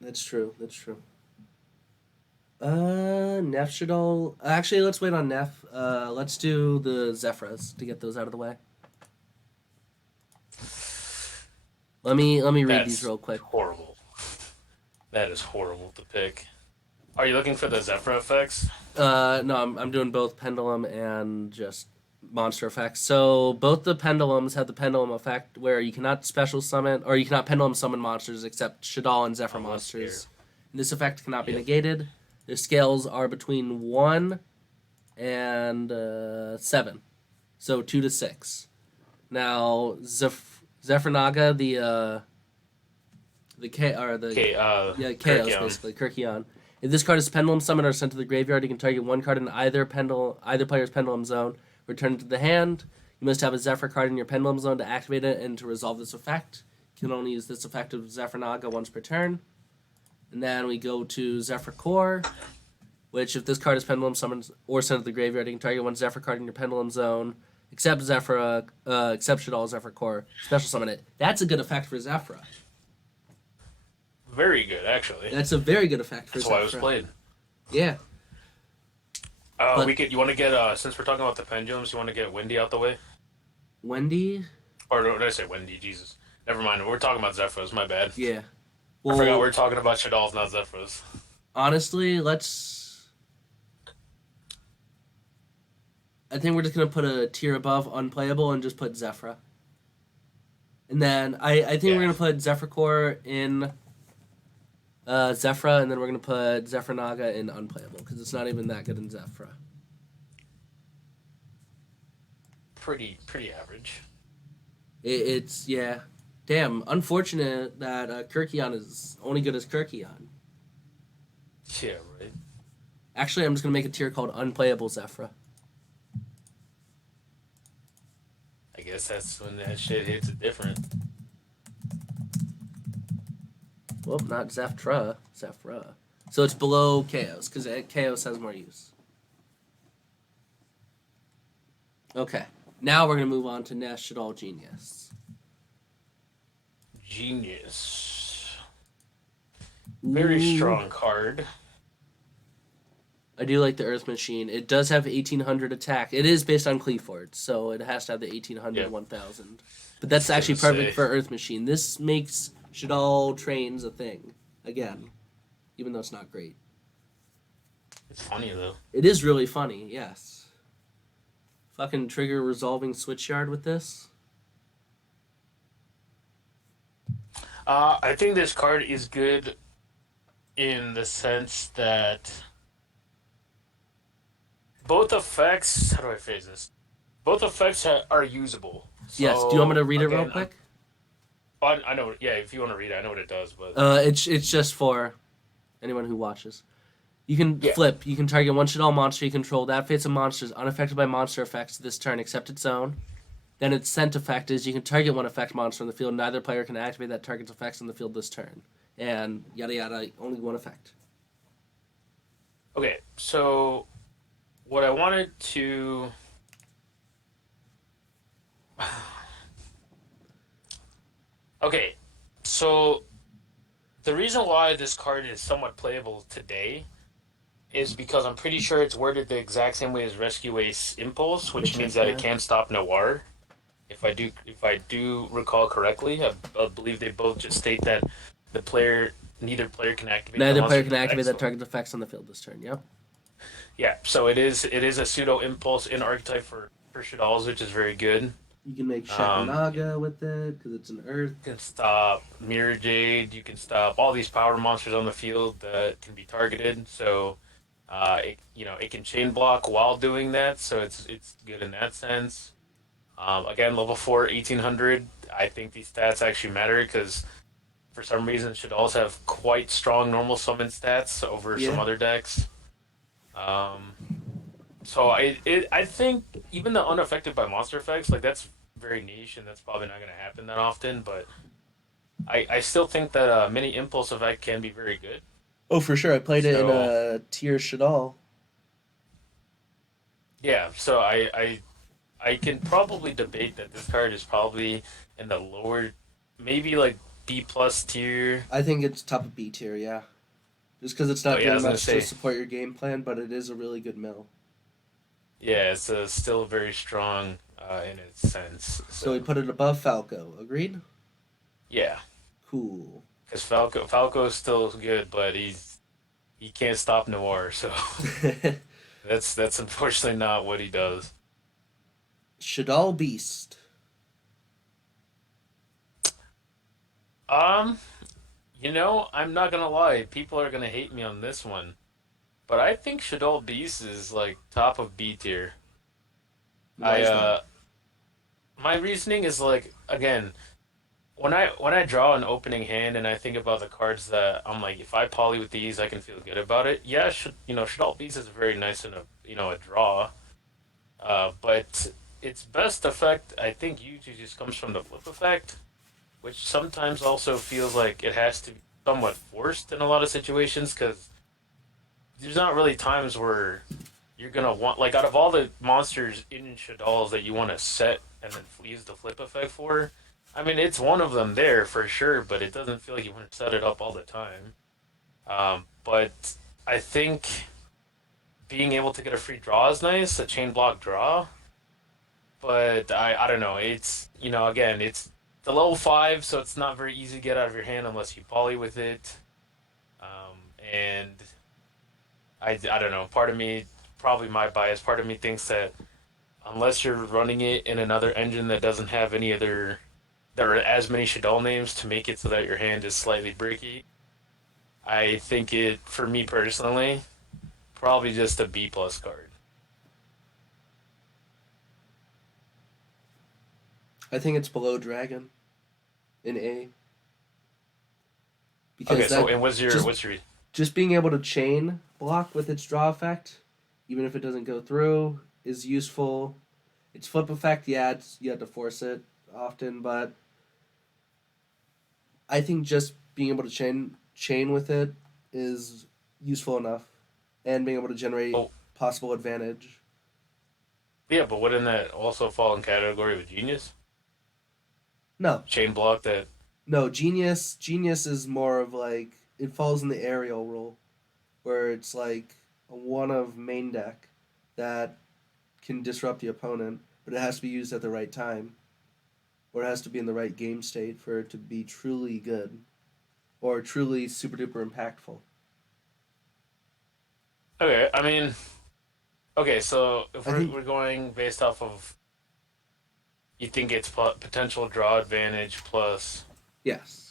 that's true. That's true. Neff Shaddoll. Actually, let's wait on Neff. Let's do the Zephyrs to get those out of the way. Let me read these that's real quick. horrible. That is horrible to pick. Are you looking for the Zephyr effects? No, I'm doing both pendulum and just monster effects. So both the pendulums have the pendulum effect where you cannot special summon or you cannot pendulum summon monsters except Shaddoll and Zephyr Unless you're. monsters. And this effect cannot be Yep. negated. Their scales are between 1 and 7, so 2 to 6. Now Zephyr Naga, the K or the Okay, yeah chaos Kirkion. basically Kirkion. If this card is pendulum summoned or sent to the graveyard, you can target one card in either player's pendulum zone. Return it to the hand. You must have a Zephyr card in your pendulum zone to activate it and to resolve this effect. You can only use this effect of Zephyr Naga once per turn. And then we go to Zephyr Core, which if this card is pendulum summoned or sent to the graveyard, you can target one Zephyr card in your pendulum zone, except except Shaddoll Zephyr Core. Special summon it. That's a good effect for Zephyr. Very good, actually. That's a very good effect for That's why it was Zephyr. played. Yeah, but We could. You want to get since we're talking about the pendulums, you want to get Wendy out the way, Wendy, or did I say Wendy? Jesus, never mind. We're talking about Zephyrs. My bad. yeah. I forgot we Well, were talking about Shaddolls, not Zephyrs. honestly, let's. I think we're just gonna put a tier above unplayable and just put Zephyr. And then I think we're Yeah, gonna put Zephyr Core in Zephyr, and then we're gonna put Zephyr Naga in unplayable because it's not even that good in Zephyr. pretty average. It's yeah, damn. Unfortunate that Kirkion is only good as Kirkion. Yeah, right. Actually, I'm just gonna make a tier called unplayable Zephyr. I guess that's when that shit hits it different. Well, not Zephyra. Zephyra. So it's below Chaos because Chaos has more use. Okay. Now we're gonna move on to Nash Shaddoll Genius. Genius. Very Ooh, strong card. I do like the Earth Machine. It does have 1800 attack. It is based on Cleaford, so it has to have the 1800 Yep. 1000. But I was that's actually gonna perfect say for Earth Machine. This makes Shaddoll trains a thing again, even though it's not great. it's funny though. It is really funny, yes. Fucking trigger resolving switchyard with this. I think this card is good in the sense that both effects. How do I phrase this? Both effects are usable. Yes. Do you want me So to read it real again, quick? I know. Yeah, if you want to read it, I know what it does. But It's just for anyone who watches. You can yeah, flip. You can target one Shaddoll monster you control. That fates a monster is unaffected by monster effects this turn except its own. Then its scent effect is you can target one effect monster on the field. Neither player can activate that target's effects on the field this turn. And yada yada, only one effect. okay. So what I wanted to. Okay, so the reason why this card is somewhat playable today is because I'm pretty sure it's worded the exact same way as Rescue Ace Impulse, which means that it Yeah. can stop Noir. If I do recall correctly, I believe they both just state that neither player can activate the Neither player monster's can activate effects. that target's effects on the field this turn. Yep. Yeah, so it is a pseudo impulse in archetype for Shaddolls, which is very good. You can make Um, Shakunaga with it because it's an earth. you can stop Mirror Jade. You can stop all these power monsters on the field that can be targeted. So, it can chain block while doing that. So it's good in that sense. Again, level 4, 1800. I think these stats actually matter because for some reason should also have quite strong normal summon stats over some Yeah. other decks. Um, so I think even the unaffected by monster effects, like that's very niche and that's probably not going to happen that often. But I still think that mini impulse effect can be very good. Oh, for sure. I played it in So a tier Shaddoll. yeah, so I can probably debate that this card is probably in the lower, maybe like B plus tier. I think it's top of B tier, yeah. Just because it's not But yeah, I doing was gonna much to say support your game plan, but it is a really good mill. yeah, it's still very strong in its sense. So we So put it above Falco. Agreed? yeah, Cool. because Falco is still good, but he can't stop Noir, so that's unfortunately not what he does. Shaddoll Beast. Um, I'm not gonna lie, people are gonna hate me on this one, but I think Shaddol Beast is like top of B tier. Why I is that? My reasoning is like again, when I draw an opening hand and I think about the cards that I'm like, if I poly with these, I can feel good about it. Yeah, Shaddol Beast is very nice in a draw. But its best effect, I think, usually just comes from the flip effect, which sometimes also feels like it has to be somewhat forced in a lot of situations because there's not really times where you're gonna want like out of all the monsters in Shaddolls that you want to set and then use the flip effect for. I mean, it's one of them there for sure, but it doesn't feel like you want to set it up all the time. But I think being able to get a free draw is nice, a chain block draw. But I don't know. It's again, it's the level 5, so it's not very easy to get out of your hand unless you poly with it. And I don't know. Part of me, probably my bias, part of me thinks that unless you're running it in another engine that doesn't have any other, there are as many Shaddol names to make it so that your hand is slightly bricky. I think it, for me personally, probably just a B plus card. I think it's below Dragon in A. Okay, Because so that and what's your just what's your just being able to chain block with its draw effect, even if it doesn't go through, is useful. Its flip effect, yeah, you have to force it often, but I think just being able to chain with it is useful enough, and being able to generate oh possible advantage. yeah, but wouldn't that also fall in category with genius? No, Chain block that. No, Genius is more of like it falls in the aerial role where it's like a one of main deck that can disrupt the opponent, but it has to be used at the right time, or it has to be in the right game state for it to be truly good or truly super duper impactful. Okay, I mean, okay, so if I we're think we're going based off of you think it's potential draw advantage plus. yes.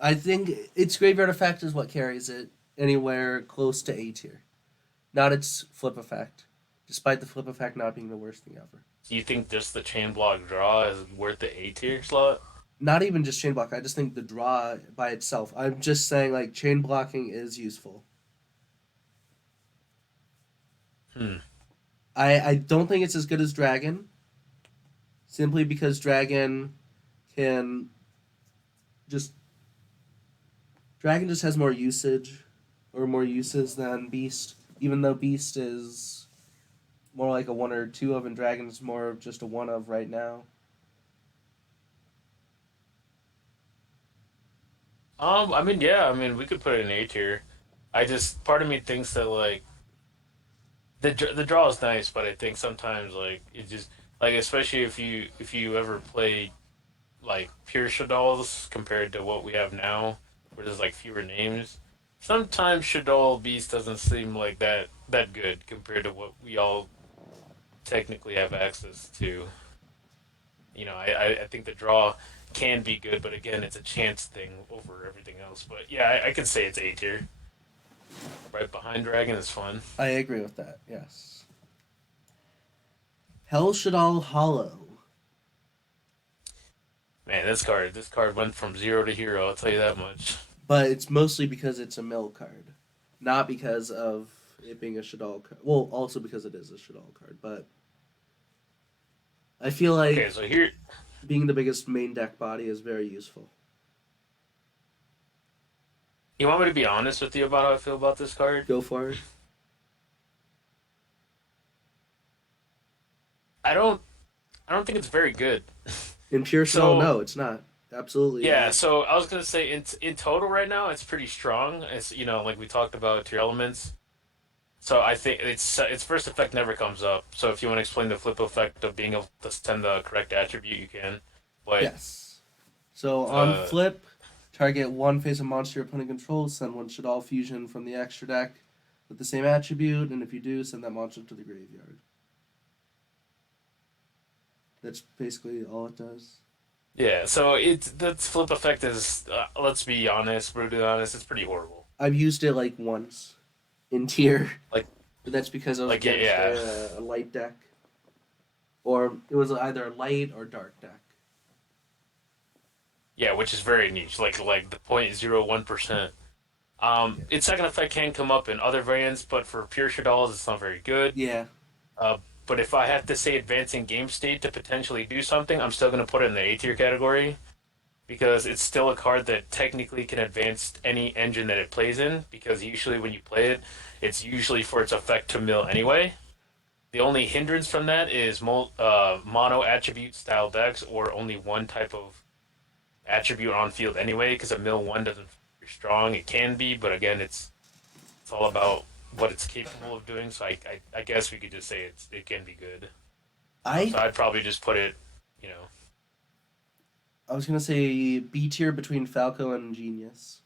I think its graveyard effect is what carries it anywhere close to A tier, not its flip effect, despite the flip effect not being the worst thing ever. Do you think just the chain block draw is worth the A tier slot? Not even just chain block. I just think the draw by itself. I'm just saying like chain blocking is useful. Hmm. I don't think it's as good as Dragon, simply because Dragon can just Dragon just has more usage or more uses than Beast. Even though Beast is more like a one or two of, and Dragon is more of just a one of right now. I mean, yeah, I mean, we could put it in A tier. I just part of me thinks that like the draw is nice, but I think sometimes like it just like especially if you ever play like pure Shaddolls compared to what we have now, where there's like fewer names. Sometimes Shaddoll Beast doesn't seem like that good compared to what we all technically have access to. I think the draw can be good, but again, it's a chance thing over everything else. But yeah, I could say it's A tier. Right behind Dragon is fun. I agree with that. Yes. Hell Shaddoll Hollow, Man, this card went from zero to hero. I'll tell you that much. but it's mostly because it's a mill card, not because of it being a Shaddoll card. Well, also because it is a Shaddoll card, but I feel Okay, like so here being the biggest main deck body is very useful. you want me to be honest with you about how I feel about this card? Go for it. I don't I don't think it's very good. In pure Shaddoll, So no, it's not. Absolutely yeah, not. so I was gonna say in total right now it's pretty strong. It's like we talked about your elements. So I think its first effect never comes up. So if you want to explain the flip effect of being able to send the correct attribute, you can. But Yes. So on the flip, target one face of monster your opponent controls, send one Shaddoll fusion from the extra deck with the same attribute, and if you do, send that monster to the graveyard. That's basically all it does. yeah, so the flip effect is let's be honest, brutally honest, it's pretty horrible. I've used it like once in tier, Like but that's because I was like against yeah, a light deck, or it was either a light or dark deck. yeah, which is very niche. Like the 0.01%. Yeah. Its second effect can come up in other variants, but for pure Shaddolls, it's not very good. Yeah. Uh, but if I have to say advancing game state to potentially do something, I'm still going to put it in the A tier category because it's still a card that technically can advance any engine that it plays in. Because usually when you play it, it's usually for its effect to mill anyway. The only hindrance from that is mono attribute style decks or only one type of attribute on field anyway. Because a mill one doesn't feel very strong. It can be, but again, it's all about what it's capable of doing. So I guess we could just say it can be good. I So I'd probably just put it, you know. I was gonna say B tier between Falco and Genius.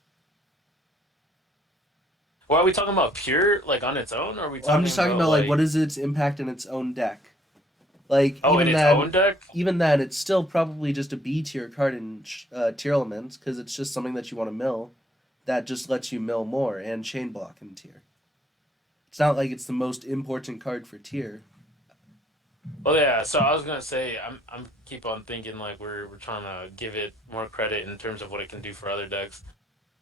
Well, are we talking about pure like on its own, or are we I'm talking just talking about about like what like is its impact in its own deck. Like oh in its own deck? even then, it's still probably just a B tier card in tier elements because it's just something that you want to mill. That just lets you mill more and chain block in tier. It's not like it's the most important card for tier. Well, yeah. So I was gonna say I'm keep on thinking like we're trying to give it more credit in terms of what it can do for other decks.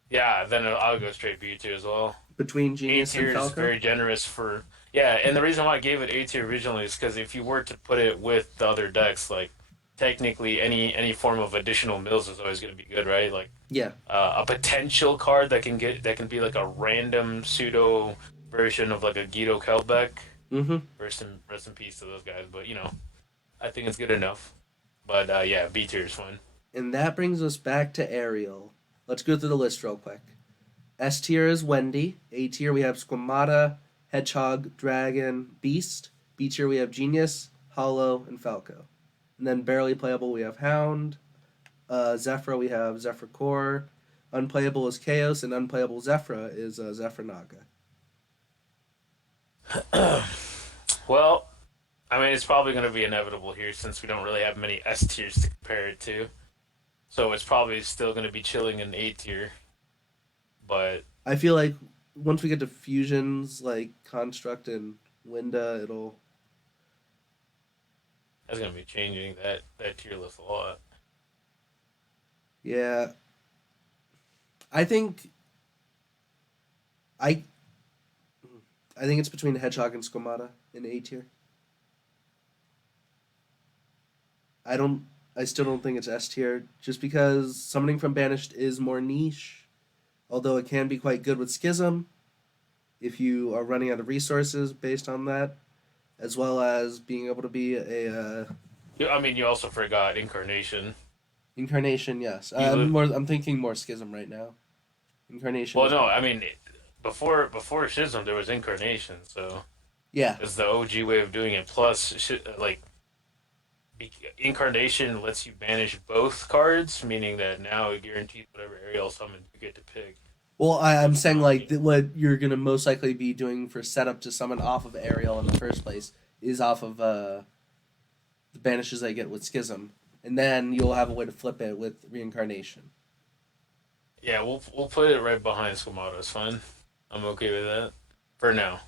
Yeah, then I'll go straight B tier as well. Between A Genius and tier is Falco? very generous for yeah, and the reason why I gave it A tier originally is because if you were to put it with the other decks, like technically any form of additional mills is always going to be good, right? Like Yeah. a potential card that can be like a random pseudo version of like a Guido Kelbeck. Mm-hmm. Rest in peace to those guys, but I think it's good enough. But yeah, B tier is fine. And that brings us back to Ariel. Let's go through the list real quick. S tier is Wendy. A tier we have Squamata, Hedgehog, Dragon, Beast. B tier we have Genius, Hollow, and Falco. And then barely playable we have Hound. Zephyra we have Zephyr Core. Unplayable is Chaos, and unplayable Zephyra is Zephyr Naga. Well, I mean, it's probably going to be inevitable here since we don't really have many S tiers to compare it to. So it's probably still going to be chilling in A tier. But I feel like once we get to fusions like Construct and Winda, it'll. that's going to be changing that tier list a lot. Yeah. I think. I. I think it's between Hedgehog and Squamata in A tier. I don't. I still don't think it's S tier, just because summoning from Banished is more niche, although it can be quite good with Schism if you are running out of resources based on that, as well as being able to be a I mean, you also forgot Incarnation. incarnation. Yes, You li- I'm thinking more Schism right now. Incarnation well, is no, better. I mean, before Schism there was Incarnation, so Yeah, it's the OG way of doing it. Plus, like Incarnation lets you banish both cards, meaning that now it guarantees whatever Ariel summon you get to pick. well, I'm saying like Yeah. what you're gonna most likely be doing for setup to summon off of Ariel in the first place is off of the banishes I get with Schism, and then you'll have a way to flip it with Reincarnation. Yeah, we'll put it right behind Squamata. It's fine. I'm okay with that for now.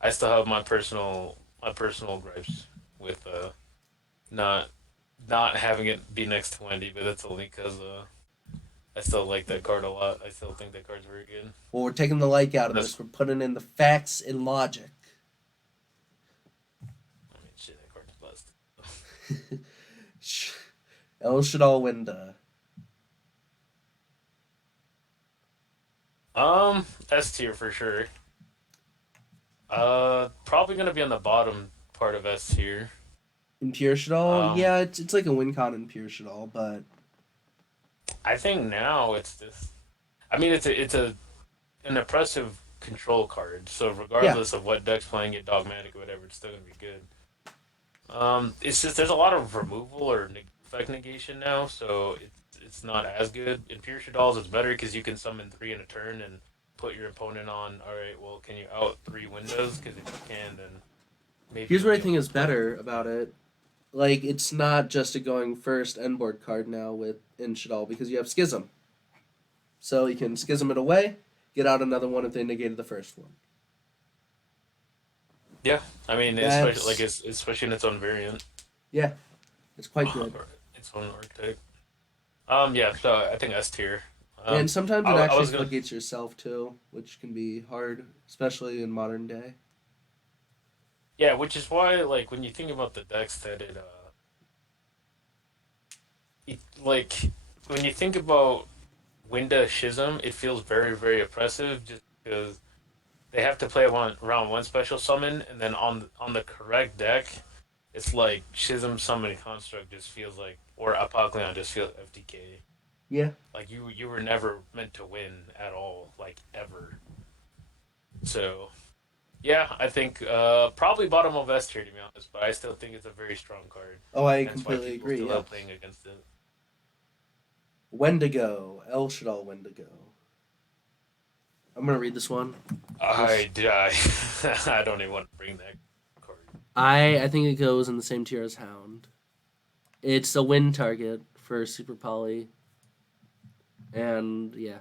I still have my personal gripes with not not having it be next to Wendy, but that's only because I still like that card a lot. I still think that card's very good. Well, we're taking the like out of That's this. We're putting in the facts and logic. I mean shit, that card's busted. El Shaddoll Winda. S tier for sure. Probably gonna be on the bottom part of S tier. In Pure Shaddoll, Um, yeah, it's like a win con in Pure Shaddoll, but I think now it's this. I mean, it's an impressive control card. So yeah. regardless of what deck's playing it, dogmatic or whatever, it's still gonna be good. It's just there's a lot of removal or effect negation now, so it's not as good. In Pure Shaddolls, it's better because you can summon three in a turn and put your opponent on. All right, well, can you out three windows? Because if you can, then maybe Here's you'll what I be able think to is split. better about it. Like, it's not just a going first end board card now with in Shaddoll because you have Schism. So you can Schism it away, get out another one if they negated the first one. Yeah, I mean, especially like That's especially in its own variant, yeah, it's quite good. or its own archetype. Yeah, so I think S tier. And Um, sometimes I, it I actually was gonna, floodgates yourself too, which can be hard, especially in modern day. yeah, which is why like when you think about the decks that like when you think about Winda Schism, it feels very very oppressive just because they have to play one round one special summon, and then on the correct deck, it's like Schism Summoning Construct just feels like, or Apocalypse just feels FTK. Yeah. Like you were never meant to win at all, like ever. So yeah, I think probably bottom of S tier to be honest, but I still think it's a very strong card. Oh, I Hence why completely people agree. still Yeah. love playing against it. Wendigo, El Shaddoll Wendigo. I'm gonna read this one. Just I I don't even want to bring that card. I think it goes in the same tier as Hound. It's a win target for Super Poly, and yeah.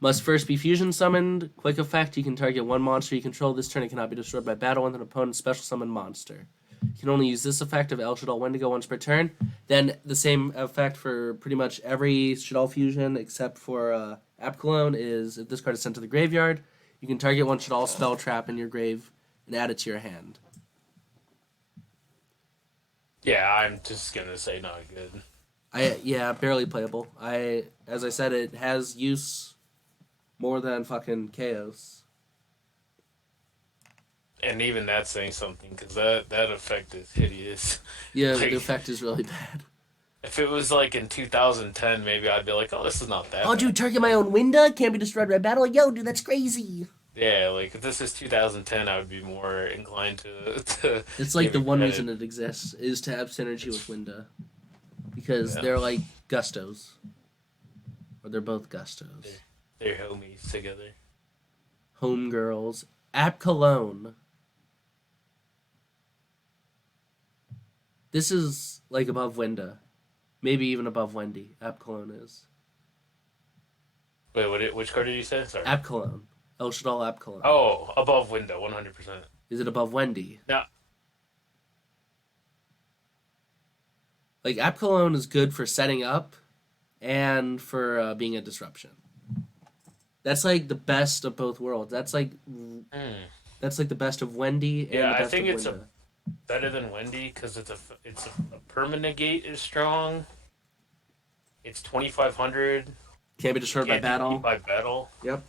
Must first be fusion summoned. Quick effect: you can target one monster you control. This turn it cannot be destroyed by battle with an opponent's special summon monster. You can only use this effect of El Shaddoll Wendigo once per turn. Then the same effect for pretty much every Shaddoll fusion except for Apcolone is if this card is sent to the graveyard, you can target one Shaddoll spell trap in your grave and add it to your hand. Yeah, I'm just gonna say not good. Barely playable. As I said, it has use more than fucking Chaos. And even that's saying something because that effect is hideous. Yeah, the Like effect is really bad. If it was like in 2010, maybe I'd be like, oh, this is not that Oh, bad. dude, target my own window can't be destroyed by battle. Yo, dude, that's crazy. Yeah, like if this is 2010, I would be more inclined to to It's like give the it one credit. reason it exists is to have synergy It's with Winda because yeah, they're like gustos, or they're both they're, gustos. they're homies together. Homegirls. App Cologne. This is like above Winda. Maybe even above Wendy. App Cologne is. Wait, which card did you say? Sorry. App Cologne. El Shaddol App Cologne. Oh, above window, 100%. Is it above Wendy? Now, Like, App Cologne is good for setting up and for being a disruption. That's like the best of both worlds. hmm. That's like the best of Wendy and Yeah, the I best think of it's a Winda. better than Wendy because a permanent gate is strong. It's 2500. Can't be destroyed by Can't be beat battle. by battle. Yep.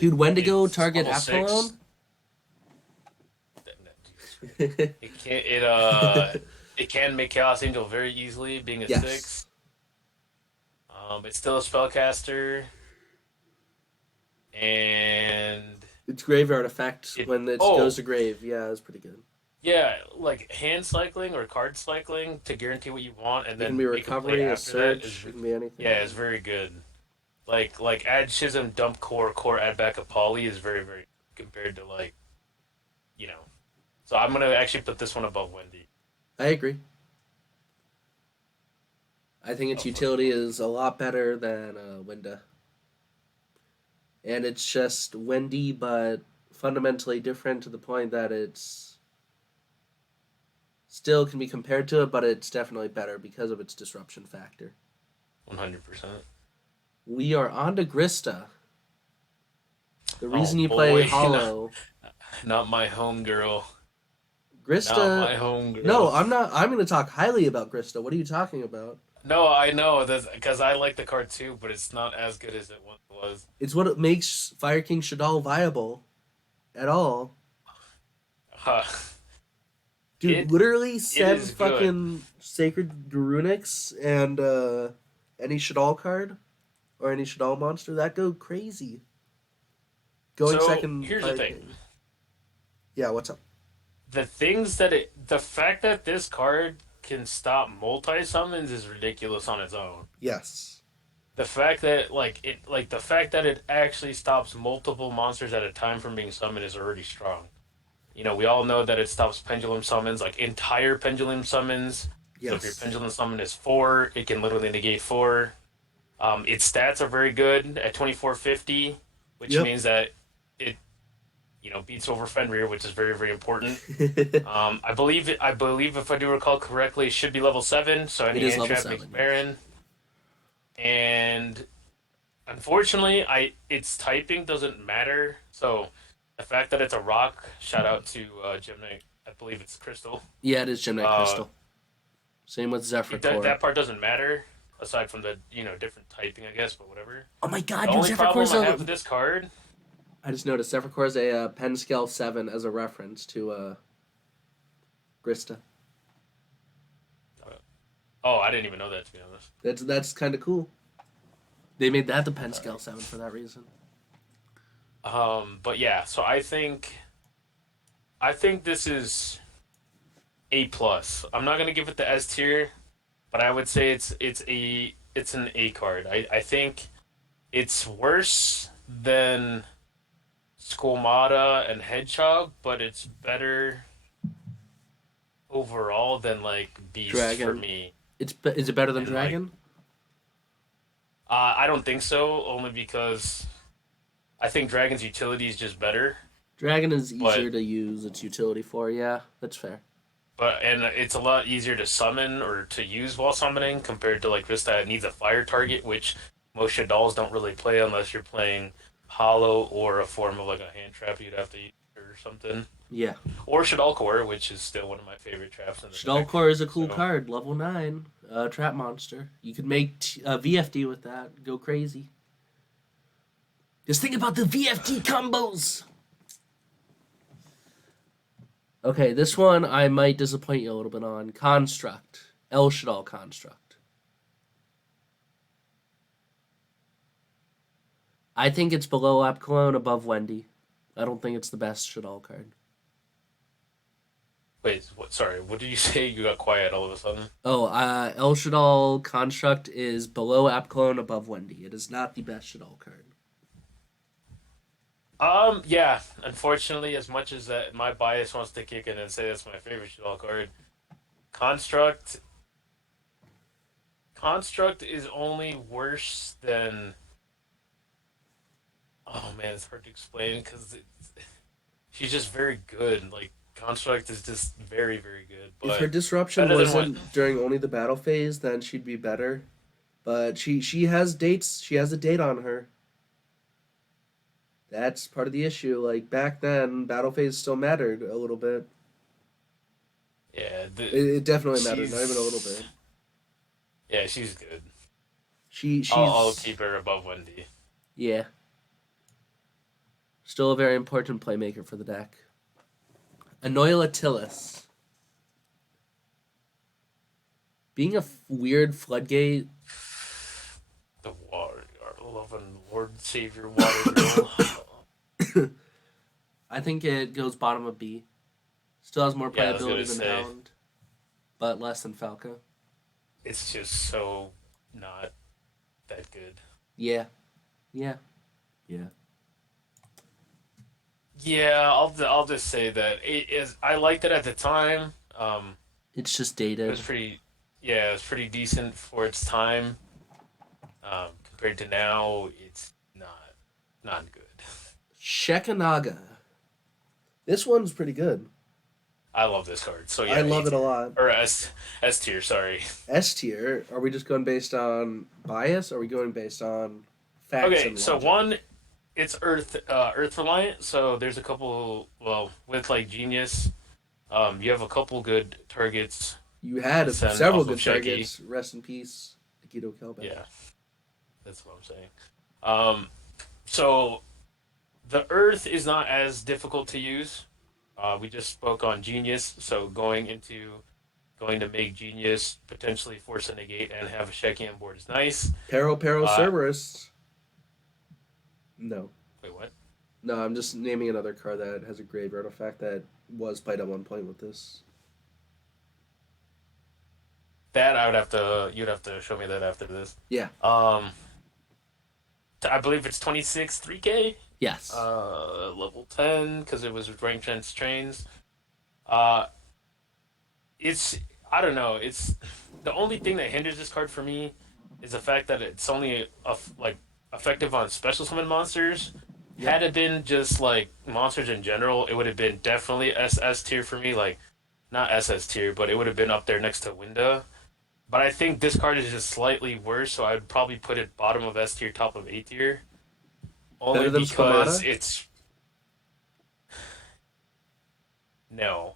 Dude, Wendigo It's target level App six. Cologne? It can it can make Chaos Angel very easily, being a Yes. six. It's still a spellcaster, and It's graveyard effect it when it goes oh to grave. Yeah, it's pretty good. yeah, like hand cycling or card cycling to guarantee what you want, and It can be then a make a play recovery, a after that search, it can be anything. yeah, is very good. Like add Schism, dump core, add back a poly is very very compared to like you know. So I'm gonna actually put this one above Wendy. I agree. I think its Oh, for utility sure. is a lot better than Winda. And it's just Wendy, but fundamentally different to the point that it's still can be compared to it, but it's definitely better because of its disruption factor. 100%. We are on to Grista. The Oh reason you play boy, Hollow. not my home girl. Not Grista. my home No, girl. I'm not. I'm going to talk highly about Grista. What are you talking about? No, I know that because I like the card too, but it's not as good as it once was. It's what makes Fire King Shaddol viable at all. Uh, Dude, it literally it send is good. fucking Sacred Garunix and any Shaddol card or any Shaddol monster that go crazy. Going So second, here's the Fire thing: King. Yeah, what's up? the fact that this card can stop multi summons is ridiculous on its own. Yes. The fact that it actually stops multiple monsters at a time from being summoned is already strong. We all know that it stops pendulum summons, like entire pendulum summons. So if your Yes. pendulum summon is four, it can literally negate four. Its stats are very good at 2450, which Yep. means that it beats over Fenrir, which is very very important. It I believe if I do recall correctly, it should be level 7, so any is hand level trap makes 7, yes. Baron. And unfortunately, I its typing doesn't matter. So the fact that it's a rock, shout out to Gemini, I believe it's Crystal. Yeah, it is Gemini Uh, Crystal. Same with Zephyr Core. that part doesn't matter aside from the different typing, I guess, but whatever. Oh my The god, dude, only Zephyr problem Core's I a. have with this card, I just noticed Zephyr Core is a pen scale 7 as a reference to Grista. oh, I didn't even know that to be honest. That's kind of cool. They made that the pen All scale right. 7 for that reason. But yeah, so I think this is A plus. I'm not gonna give it the S tier, but I would say it's an A card. I think it's worse than Squamata and Hedgehog, but it's better overall than like Beast for Dragon. me. Is it better than And like, Dragon? I don't think so, only because I think Dragon's utility is just better. Dragon is But easier to use its utility for. Yeah, that's fair. and it's a lot easier to summon or to use while summoning compared to like Krista. It needs a fire target, which most Shaddolls don't really play unless you're playing Hollow or a form of like a hand trap you'd have to use or something. Yeah. Or Shaddol Core, which is still one of my favorite traps in the Shaddoll deck. Core is a cool So card. Level 9. Trap monster. You could make VFD with that. Go crazy. Just think about the VFD combos! Okay, this one I might disappoint you a little bit on. Construct. El Shaddol construct. I think it's below Apcalone, above Wendy. I don't think it's the best Shaddol card. Wait, what? Sorry, what did you say? You got quiet all of a sudden. Oh, El Shaddol construct is below Apcalone, above Wendy. It is not the best Shaddol card. Yeah. Unfortunately, as much as that my bias wants to kick in and say that's my favorite Shaddol card, construct construct is only worse than. Oh man, it's hard to explain because she's just very good. Like construct is just very very good, If her but disruption better than what. wasn't during only the battle phase, then she'd be better. But she has dates. She has a date on her. That's part of the issue. Like back then, battle phase still mattered a little bit. Yeah, It definitely mattered, not even a little she's bit. yeah, she's good. I'll She's keep her above Wendy. yeah, still a very important playmaker for the deck. Anoila Tillis. Being a weird floodgate, The water, our loving Lord Savior Water Girl. I think it goes bottom of B. Still has more Yeah, I was gonna playability than say Hound, but less than Falco. it's just so not that good. Yeah, yeah, yeah. Yeah, I'll just say that it is. I liked it at the time. It's just It was dated. pretty. Yeah, it was pretty decent for its time. Compared to now, it's not good. Shekanaga. This one's pretty good. I love this card. So I yeah, A love it a tier lot. or S tier. Sorry. S tier. Are we just going based on bias? Or are we going based on facts Okay, and so logic? one, it's Earth reliant. So there's a couple. Well, with like Genius, you have a couple good targets You to had send several off of good Shaggy. targets. Rest in peace, Akito Kelbeck. Yeah, that's what I'm saying. Um, so the Earth is not as difficult to use. We just spoke on Genius, so going to make Genius potentially force a negate and have a Shaggy on board is nice. Pero Uh, Cerberus. No. wait, what? No, I'm just naming another card that has a graveyard effect that was played at one point with this. That I would have to. You'd have to show me that after this. Yeah. Um, I believe it's 26 3K. Yes. Level 10 because it was rank chance trains. Uh, it's I don't know. It's the only thing that hinders this card for me is the fact that it's only like effective on special summon monsters. Yep. Had it been just like monsters in general, it would have been definitely SS tier for me. Like not SS tier, but it would have been up there next to Winda. But I think this card is just slightly worse, so I'd probably put it bottom of S tier, top of A tier. Only Better than because Squamata? it's no,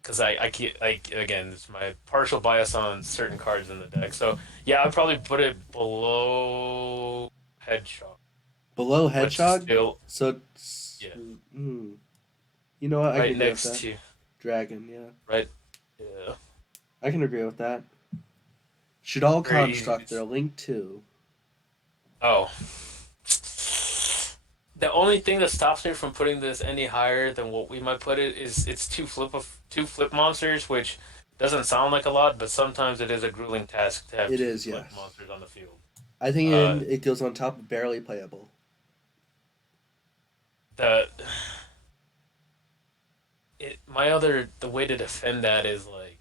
because I can't like again, it's my partial bias on certain cards in the deck. So yeah, I'd probably put it below Headshot, Below but Hedgehog? still, So it's. yeah, You know what? I can right agree with next that. to Dragon, yeah. right, yeah, I can agree with that. Should all very easy. construct their link to. Oh, the only thing that stops me from putting this any higher than what we might put it is it's two flip monsters, which doesn't sound like a lot, but sometimes it is a grueling task to have It two is, flip yes. monsters on the field. I think Uh, it goes on top of barely playable. the the way to defend that is like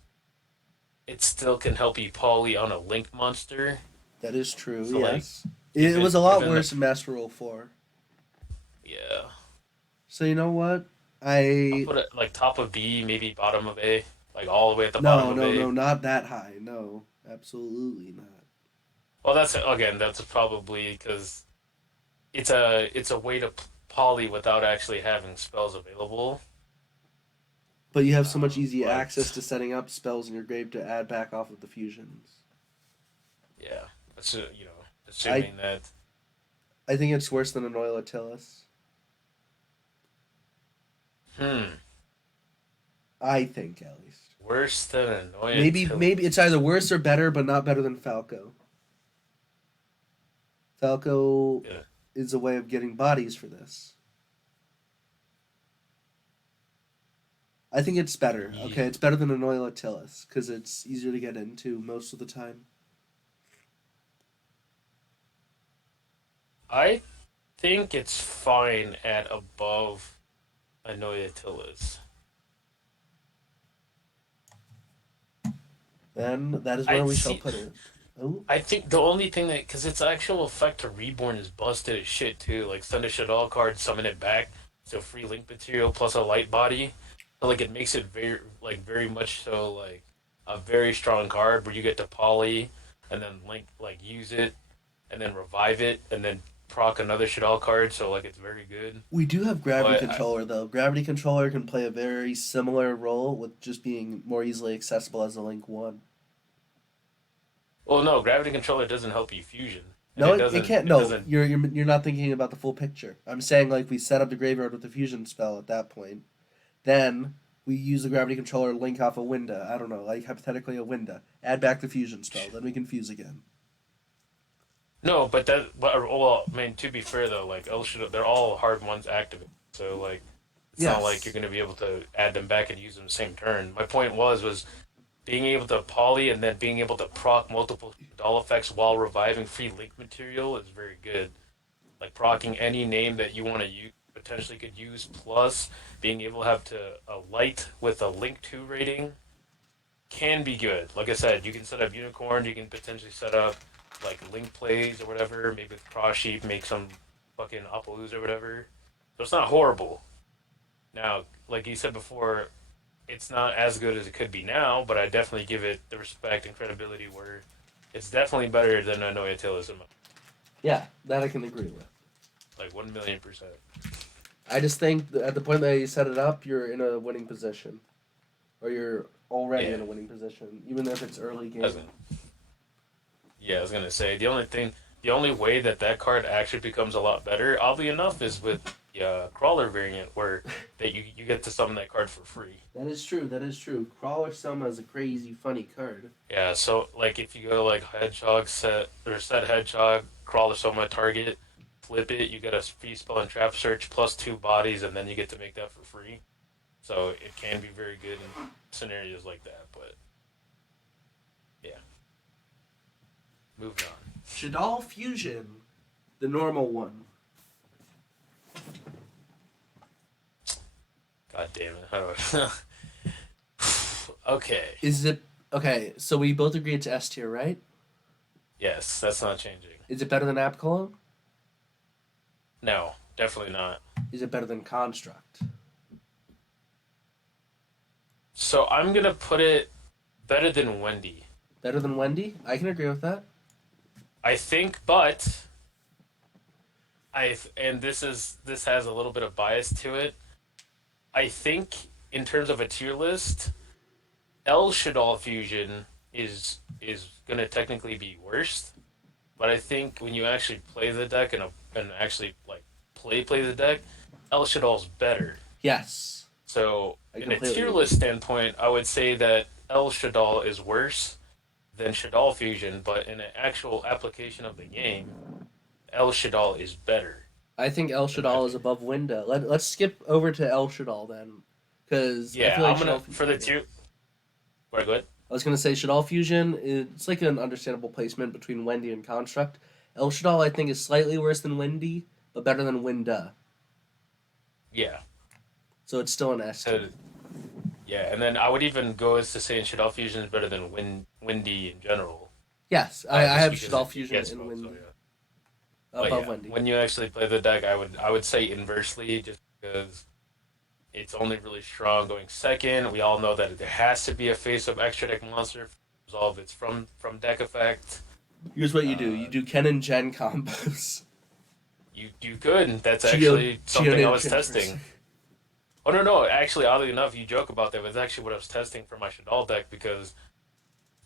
it still can help you poly on a link monster. That is true, So like yes. It was a lot given the worse in Master Rule 4. yeah, So you know what? I'll I put it like top of B, maybe bottom of A, like all the way at the bottom no, of no, A. no, not that high. No, absolutely not. Well, that's probably because it's a way to poly without actually having spells available. But you have so much easy access But to setting up spells in your grave to add back off of the fusions. yeah, that's I assuming that I think it's worse than Anoila Tillis. hmm I think at least. Worse than Maybe it's Annoyabilis. either worse or better, but not better than Falco. Falco Yeah. is a way of getting bodies for this. I think it's better. Okay, Ye- it's better than Anoila Tillis because it's easier to get into most of the time. I think it's fine at above Annoyabilis. Then that is where I we shall see. put it. Oh, I think the only thing that, because its actual effect to Reborn is busted as shit too. Like send a Shaddoll card, summon it back, so free link material plus a light body. So like it makes it very much so like a very strong card where you get to poly and then link like use it and then revive it and then proc another Shaddoll card. So like it's very good. we do have Gravity But I, Controller though. Gravity Controller can play a very similar role with just being more easily accessible as a Link One. well, no, Gravity Controller doesn't help you fusion, and No, it it doesn't. can't. It No, doesn't. you're not thinking about the full picture. I'm saying like we set up the graveyard with the fusion spell at that point. Then we use the gravity controller to link off a window. I don't know, like hypothetically a window. Add back the fusion spell. Then we can fuse again. No, but that. But, well, I mean, to be fair though, like El Shaddai, they're all hard ones activate. So like, it's not like you're Yes. going to be able to add them back and use them the same turn. My point was being able to poly and then being able to proc multiple doll effects while reviving free link material is very good. Like procking any name that you want to use potentially could use plus being able to have to a light with a link to rating can be good. Like I said, you can set up unicorn, you can potentially set up like link plays or whatever, maybe with cross sheep, make some fucking Appaloosa or whatever. So it's not horrible. Now, like you said before, it's not as good as it could be now, but I definitely give it the respect and credibility where it's definitely better than Anoya Tillism. Yeah, that I can agree with. Like 1,000,000%. I just think at the point that you set it up, you're in a winning position, or you're already Yeah. in a winning position, even if it's early I was game. gonna, yeah, I was gonna say the only way that that card actually becomes a lot better, oddly enough, is with the crawler variant where that you get to summon that card for free. That is true. That is true. Crawler Selma is a crazy funny card. Yeah, so like if you go to like hedgehog set or set hedgehog crawler soma target, flip it, you get a free spell and trap search plus two bodies, and then you get to make that for free. So it can be very good in scenarios like that. But yeah, moving on. Shaddoll Fusion, the normal one. God damn it! How do I... okay. Is it okay? So we both agree it's S tier, right? Yes, that's not changing. Is it better than Apcolon? No, definitely not. Is it better than Construct? So I'm gonna put it better than Wendy. Better than Wendy? I can agree with that. I think, but I and this has a little bit of bias to it. I think in terms of a tier list, El Shaddol Fusion is gonna technically be worst. But I think when you actually play the deck and actually like play the deck, El Shaddol's better. Yes, So I in a completely tier agree. list standpoint, I would say that El Shaddol is worse than Shaddol Fusion, but in an actual application of the game, El Shaddol is better, I think El in my Shaddol is opinion. above Winda. Let's skip over to El Shaddol then, because I Yeah, feel like I'm Shaddol gonna for Fusion. the Yeah. tier. Right, go ahead. I was gonna say Shaddol Fusion. It's like an understandable placement between Wendy and Construct. El Shaddol I think is slightly worse than Wendy, but better than Winda. Yeah, So it's still an S so tier. yeah, and then I would even go as to say Shaddol Fusion is better than Windy in general, Yes, I have just because Shaddol it Fusion gets in both. So Windy yeah, but above yeah, Wendy. when you actually play the deck, I would say inversely, just because it's only really strong going second. We all know that there has to be a face up extra deck monster to resolve its from deck effect. Here's what you do: you Uh, do Ken and Jen combos. you could. That's Geo actually something I Geonet was transfers. testing. Oh no. Actually, oddly enough, you joke about that, but it's actually what I was testing for my Shaddoll deck because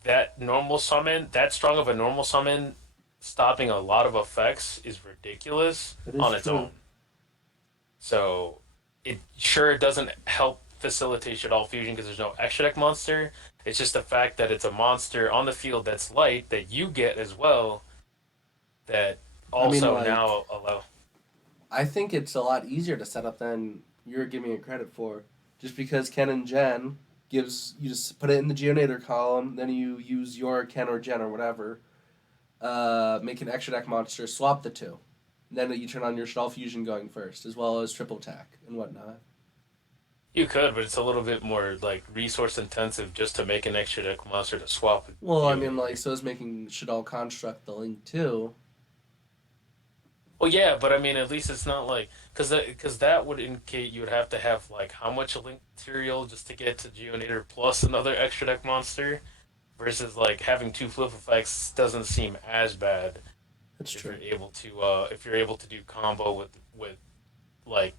that normal summon, that strong of a normal summon, stopping a lot of effects is ridiculous That is on its true. own. So it sure doesn't help facilitate Shaddolls fusion because there's no extra deck monster. It's just the fact that it's a monster on the field that's light that you get as well that I mean, also like, now allow. I think it's a lot easier to set up than you're giving it credit for. Just because Ken and Jen gives you just put it in the Geonator column, then you use your Ken or Jen or whatever, make an extra deck monster, swap the two. And then you turn on your Shaddoll Fusion going first, as well as triple attack and whatnot. You could, but it's a little bit more like resource intensive just to make an extra deck monster to swap with Well, I mean, like, Geonator. so is making Shaddoll Construct the link too. Well, yeah, but I mean, at least it's not like because that would indicate you would have to have like how much link material just to get to Geonator plus another extra deck monster versus like having two flip effects doesn't seem as bad That's if true. you're able to do combo with like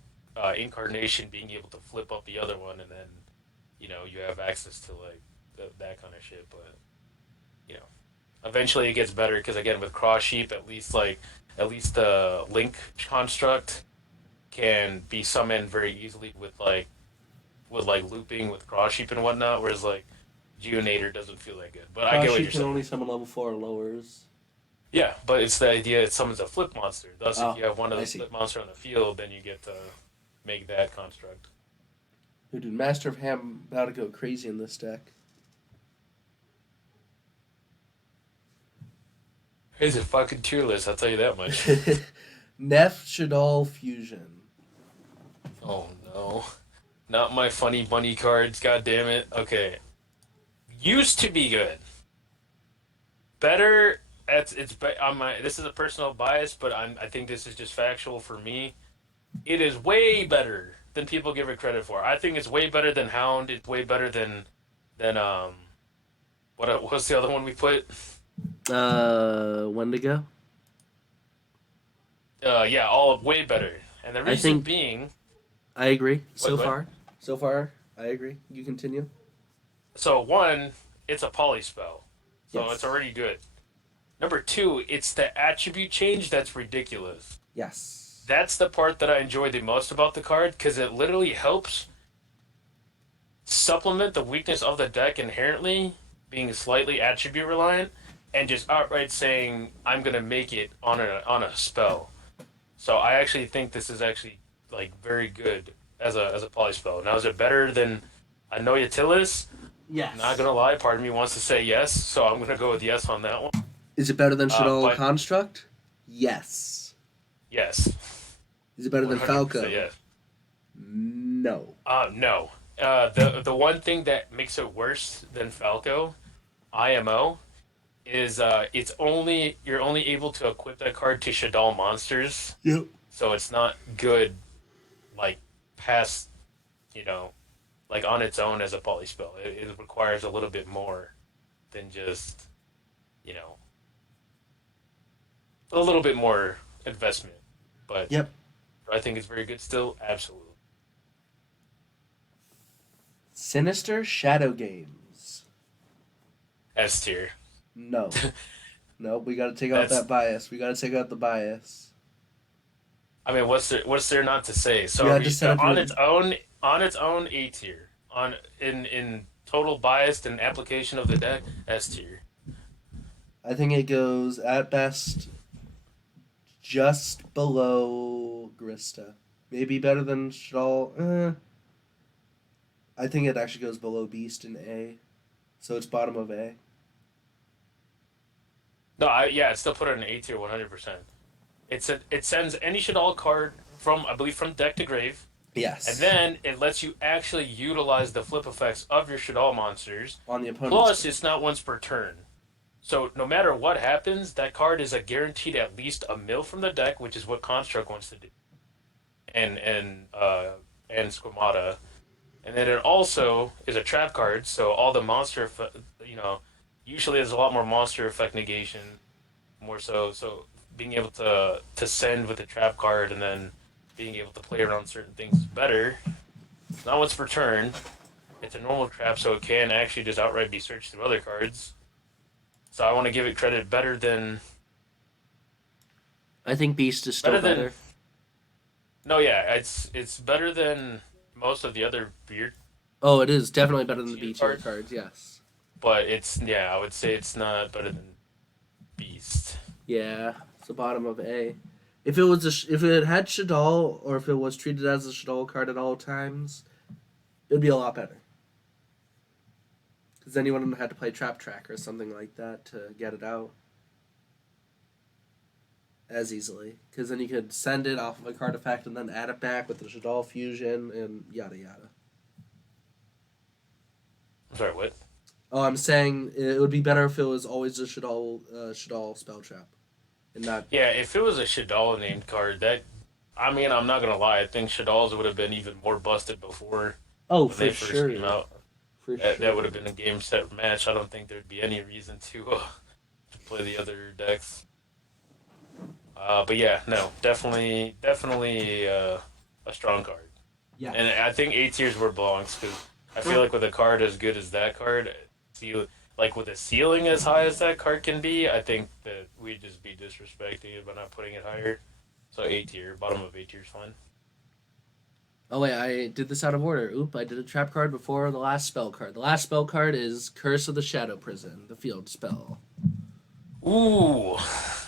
incarnation being able to flip up the other one and then you have access to like that kind of shit. But you know eventually it gets better because again with cross sheep at least the link construct can be summoned very easily with like looping with cross sheep and whatnot, whereas like Geonator doesn't feel that good. But I Cross get what Sheep you're can saying. only summon level 4 or lowers. Yeah, but it's the idea it summons a flip monster. Thus, if Oh, you have one of I the see. flip monster on the field, then you get to make that construct. Dude, Master of Ham about to go crazy in this deck. It's a fucking tier list, I'll tell you that much. Neff Shaddoll Fusion. Oh no. Not my funny bunny cards, god damn it. Okay. Used to be good. Better on my this is a personal bias, but I think this is just factual for me. It is way better than people give it credit for. I think it's way better than Hound. It's way better than what's the other one we put? Wendigo. Yeah, all of way better. And the I reason think being, I agree what? so Go ahead. far. So far, I agree. You continue. So one, it's a poly spell, so it's Yes. already good. Number two, it's the attribute change that's ridiculous. Yes. That's the part that I enjoy the most about the card because it literally helps supplement the weakness of the deck inherently being slightly attribute reliant and just outright saying I'm gonna make it on a spell. So I actually think this is actually like very good as a poly spell. Now is it better than Anoyatilis? Not Yes. gonna lie, part of me wants to say yes, so I'm gonna go with yes on that one. Is it better than Shaddoll But Construct? Yes. yes, Is it better than 100% Falco? yes. No. No. The one thing that makes it worse than Falco, IMO, is you're only able to equip that card to Shaddoll monsters, Yep. so it's not good like past you know like on its own as a poly spell. It requires a little bit more than just you know a little bit more investment. But Yep. I think it's very good still. Absolutely. Sinister Shadow Games. S tier. No. No, we gotta take out That's that bias. We gotta take out the bias. I mean, what's there not to say? You So had to set up your. on its own A tier. On in total bias and application of the deck, S tier. I think it goes at best just below Grista. Maybe better than Shawl. I think it actually goes below Beast in A. So it's bottom of A. No, I still put it in A tier 100%. It sends any Shaddoll card from I believe from deck to grave, and Yes. then it lets you actually utilize the flip effects of your Shaddoll monsters. On the opponent's Plus, turn. it's not once per turn. So no matter what happens, that card is a guaranteed at least a mill from the deck, which is what Construct wants to do, and Squamata, and then it also is a trap card. So all the you know, usually there's a lot more monster effect negation, more so. So being able to send with the trap card and then being able to play around certain things is better. It's not once per turn. It's a normal trap, so it can actually just outright be searched through other cards. So I want to give it credit I think Beast is still better than better. no, yeah, it's better than most of the other beard Oh, it is definitely better than the tier B tier card, cards. Yes. but it's yeah, I would say it's not better than Beast. Yeah, it's the bottom of A. If it was if it had Shaddoll, or if it was treated as a Shaddoll card at all times, it'd be a lot better. Because then you wouldn't have to play Trap Track or something like that to get it out as easily. Because then you could send it off of a card effect and then add it back with the Shaddoll fusion and yada yada. I'm sorry, what? Oh, I'm saying it would be better if it was always a Shaddoll spell trap and not. Yeah, if it was a Shaddoll named card, that I mean, I'm not gonna lie, I think Shaddolls would have been even more busted before Oh, when for they first came sure, out. for That would sure. have been a game set match. I don't think there'd be any reason to play the other decks. But yeah, no, definitely a strong card. And Yes. I think A tiers were belongs because I feel like with a card as good as that card, see, like with a ceiling as high as that card can be, I think that we'd just be disrespecting it by not putting it higher. So A tier, bottom of A tier is fine. Oh wait, I did this out of order. Oop, I did a trap card before the last spell card. The last spell card is Curse of the Shadow Prison, the field spell. Ooh, a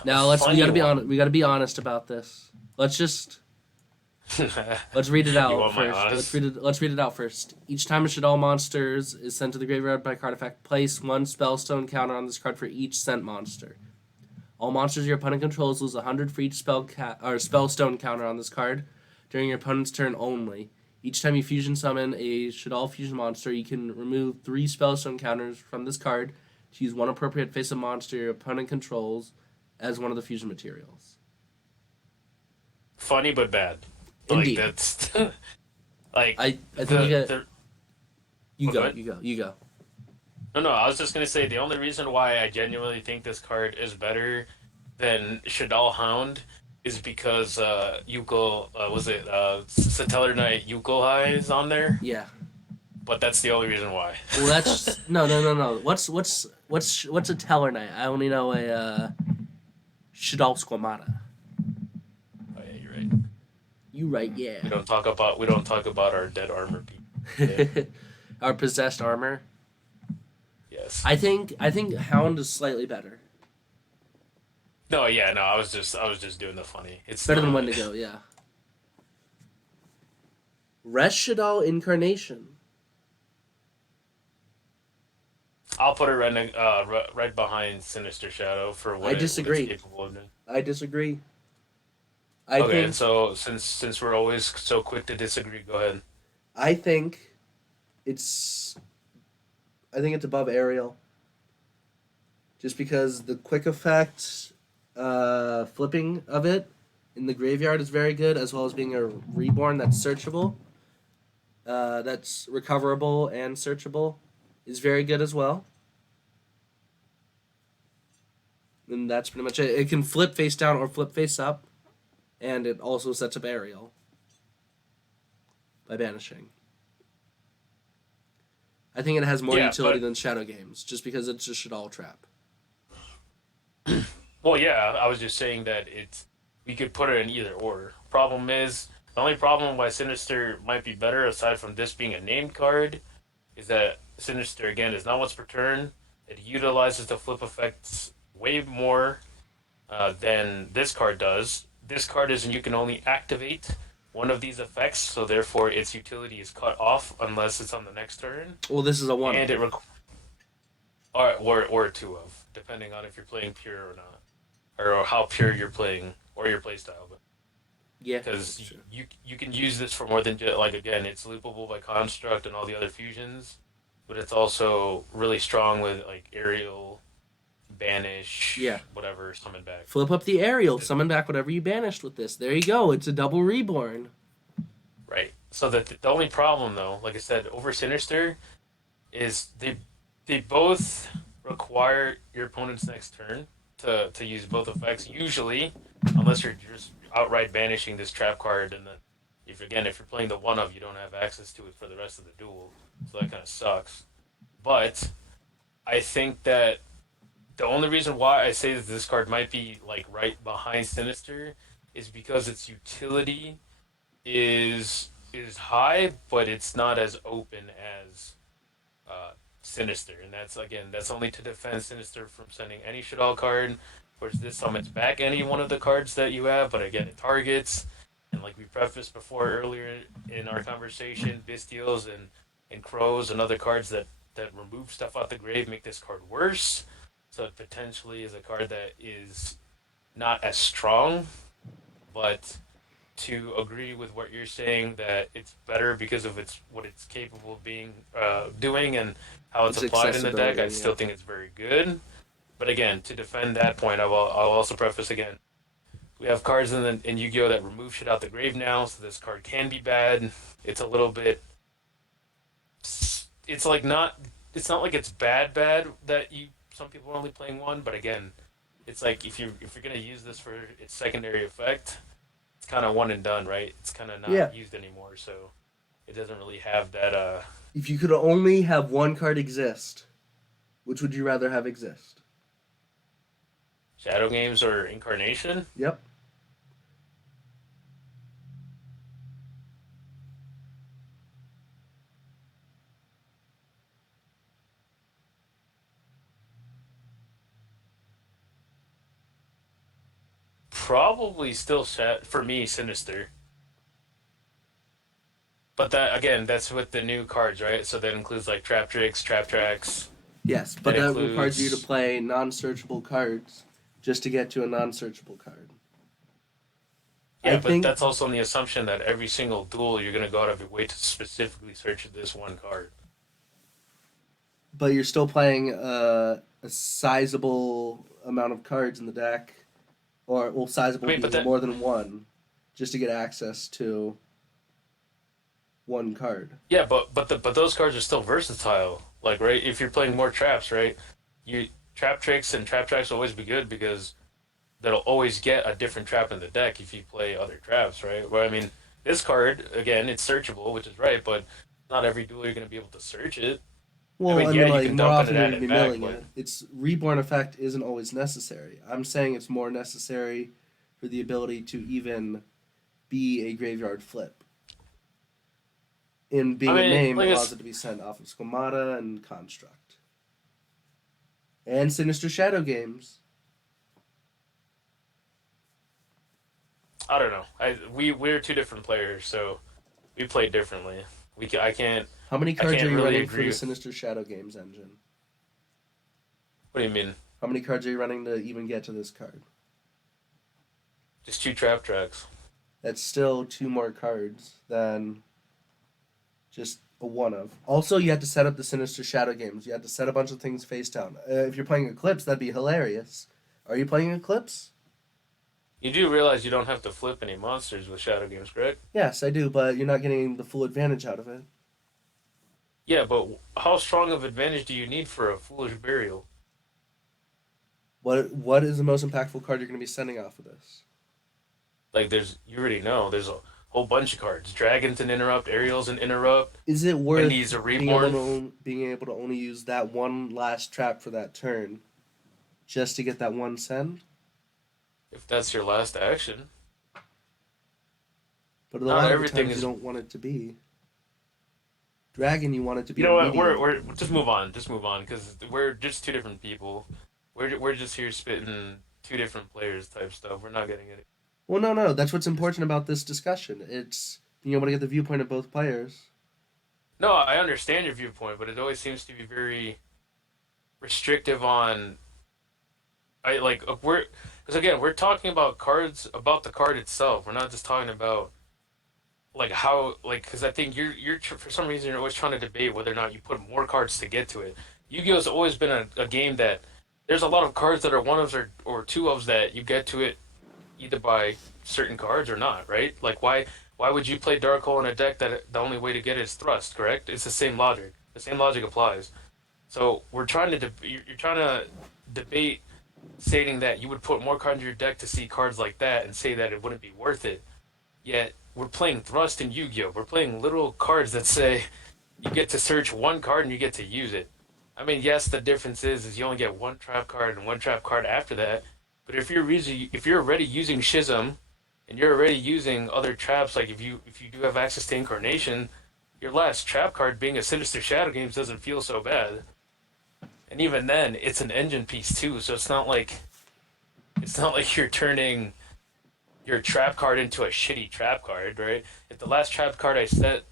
Now we funny gotta be one. on we gotta be honest about this. Let's read it You out want my first. honest? Let's read it out first. Each time a Shaddol monsters is sent to the graveyard by card effect, place one spellstone counter on this card for each sent monster. All monsters your opponent controls lose 100 for each or spellstone counter on this card during your opponent's turn only. Each time you fusion summon a Shaddol fusion monster, you can remove 3 spellstone counters from this card to use one appropriate face of monster your opponent controls as one of the fusion materials. Funny but bad. Like Indeed. that's like I think the you oh, go go, ahead. you go, you go. No, I was just gonna say the only reason why I genuinely think this card is better than Shaddol Hound is because Yukol was it Satellar Knight Yukol High is on there, Yeah. but that's the only reason why. Well, that's no. What's a Teller Knight? I only know a Shaddol Squamata. Oh yeah, you're right. You right, yeah. We don't talk about our dead armor people today. Our possessed armor. Yes. I think Hound is slightly better. No, yeah, no. I was just doing the funny. It's Better than not. Wendigo, yeah. Reshadal Incarnation. I'll put it right behind Sinister Shadow for I what it's disagree. capable of doing. I disagree. I Okay, think so since we're always so quick to disagree, go ahead. I think it's I think it's above Ariel. Just because the quick effect flipping of it in the graveyard is very good, as well as being a reborn that's searchable, that's recoverable and searchable, is very good as well. And that's pretty much it. It can flip face down or flip face up, and it also sets up Ariel by banishing. I think it has more Yeah, utility but than Shadow Games, just because it's a Shaddoll trap. well, yeah, I was just saying that it's we could put it in either order. Problem is, the only problem why Sinister might be better, aside from this being a named card, is that Sinister again is not once per turn. It utilizes the flip effects way more than this card does. This card is, and you can only activate one of these effects, so therefore its utility is cut off unless it's on the next turn, Well, this is a one and of. or two of, depending on if you're playing pure or not, or how pure you're playing or your playstyle. But Yeah, because that's true. you can use this for more than just like again, it's loopable by construct and all the other fusions, but it's also really strong with like aerial, Yeah. banish, whatever, summon back. Flip up the aerial, summon back whatever you banished with this. There you go. It's a double reborn. Right. So the only problem though, like I said, over Sinister is they both require your opponent's next turn to use both effects. Usually, unless you're just outright banishing this trap card, and then if you're playing the one of, you don't have access to it for the rest of the duel. So that kind of sucks. But I think that the only reason why I say that this card might be like right behind Sinister is because its utility is is high, but it's not as open as Sinister, and that's only to defend Sinister from sending any Shaddoll card. Whereas this summons back any one of the cards that you have, but again it targets. And like we prefaced before earlier in our conversation, Bestials and Crows and other cards that remove stuff out the grave make this card worse. So it potentially is a card that is not as strong, but to agree with what you're saying that it's better because of its what it's capable of being doing and how it's Its applied in the deck. I accessibility. Yeah. still think it's very good. But again, to defend that point, I'll also preface again. We have cards in Yu-Gi-Oh that remove shit out the grave now, so this card can be bad. It's a little bit. It's like not. It's not like it's bad that you. Some people are only playing one, but again, it's like if you're gonna use this for its secondary effect, it's kind of one and done, right? It's kind of not Yeah. used anymore, so it doesn't really have that If you could only have one card exist, which would you rather have exist? shadow games or incarnation. Yep. Probably still for me sinister. But that again, that's with the new cards, right? So that includes like trap tricks, trap tracks. Yes, That but that requires you to includes play non-searchable cards just to get to a non-searchable card. I yeah, but think, that's also on the assumption that every single duel you're gonna go out of your way to specifically search this one card. but you're still playing a sizable amount of cards in the deck, or well, I sizable mean, but being that more than one, just to get access to one card. yeah, but those cards are still versatile. Like right, if you're playing more traps, right? You trap tricks and trap tracks will always be good because they'll always get a different trap in the deck if you play other traps, right? Well, I mean, this card again, it's searchable, which is right, but not every duel you're going to be able to search it. I Well, mean, I yeah, mean, you like can more dump in often and you're add going to it be back, milling but it. Its reborn effect isn't always necessary. I'm saying it's more necessary for the ability to even be a graveyard flip. In I being a mean, name, it like allows it's it to be sent off of Squamata and Construct. And Sinister Shadow games. I don't know. We're two different players, so we play differently. How many I cards are can't you really running for the agree. Sinister Shadow games engine? What do you mean? How many cards are you running to even get to this card? Just two trap tracks. That's still two more cards than just a one of. Also, you had to set up the Sinister Shadow games. You had to set a bunch of things face down. If you're playing Eclipse, that'd be hilarious. Are you playing Eclipse? You do realize you don't have to flip any monsters with shadow games, correct? Yes, I do, but you're not getting the full advantage out of it. Yeah, but how strong of advantage do you need for a foolish burial? What is the most impactful card you're going to be sending off of this? Like, you already know, there's a whole bunch of cards. Dragons and interrupt, Aerials and interrupt, Is it worth Wendy's a reborn. being able to only use that one last trap for that turn just to get that one send? If that's your last action, But a not lot of the everything times you is. don't want it to be. Dragon, you want it to be You know what? immediate. We're just move on. Just move on because we're just two different people. We're just here spitting two different players type stuff. We're not getting it. Well, no, no. That's what's important about this discussion. It's being able to get the viewpoint of both players. No, I understand your viewpoint, but it always seems to be very restrictive on. I like we're because again we're talking about cards about the card itself. We're not just talking about like how like because I think for some reason you're always trying to debate whether or not you put more cards to get to it. Yu-Gi-Oh's always been a game that there's a lot of cards that are one ofs or two ofs that you get to it either by certain cards or not, right? Like why would you play Dark Hole in a deck that the only way to get it is thrust, correct? It's the same logic. The same logic applies. So we're trying to you're trying to debate stating that you would put more cards in your deck to see cards like that and say that it wouldn't be worth it. Yet we're playing Thrust and Yu-Gi-Oh. We're playing literal cards that say you get to search one card and you get to use it. I mean, yes, the difference is you only get one trap card and one trap card after that. But if you're already using Schism and you're already using other traps, like if you do have access to Incarnation, your last trap card being a Sinister Shadow Games doesn't feel so bad. And even then, it's an engine piece too, so it's not like you're turning your trap card into a shitty trap card, right? If the last trap card I set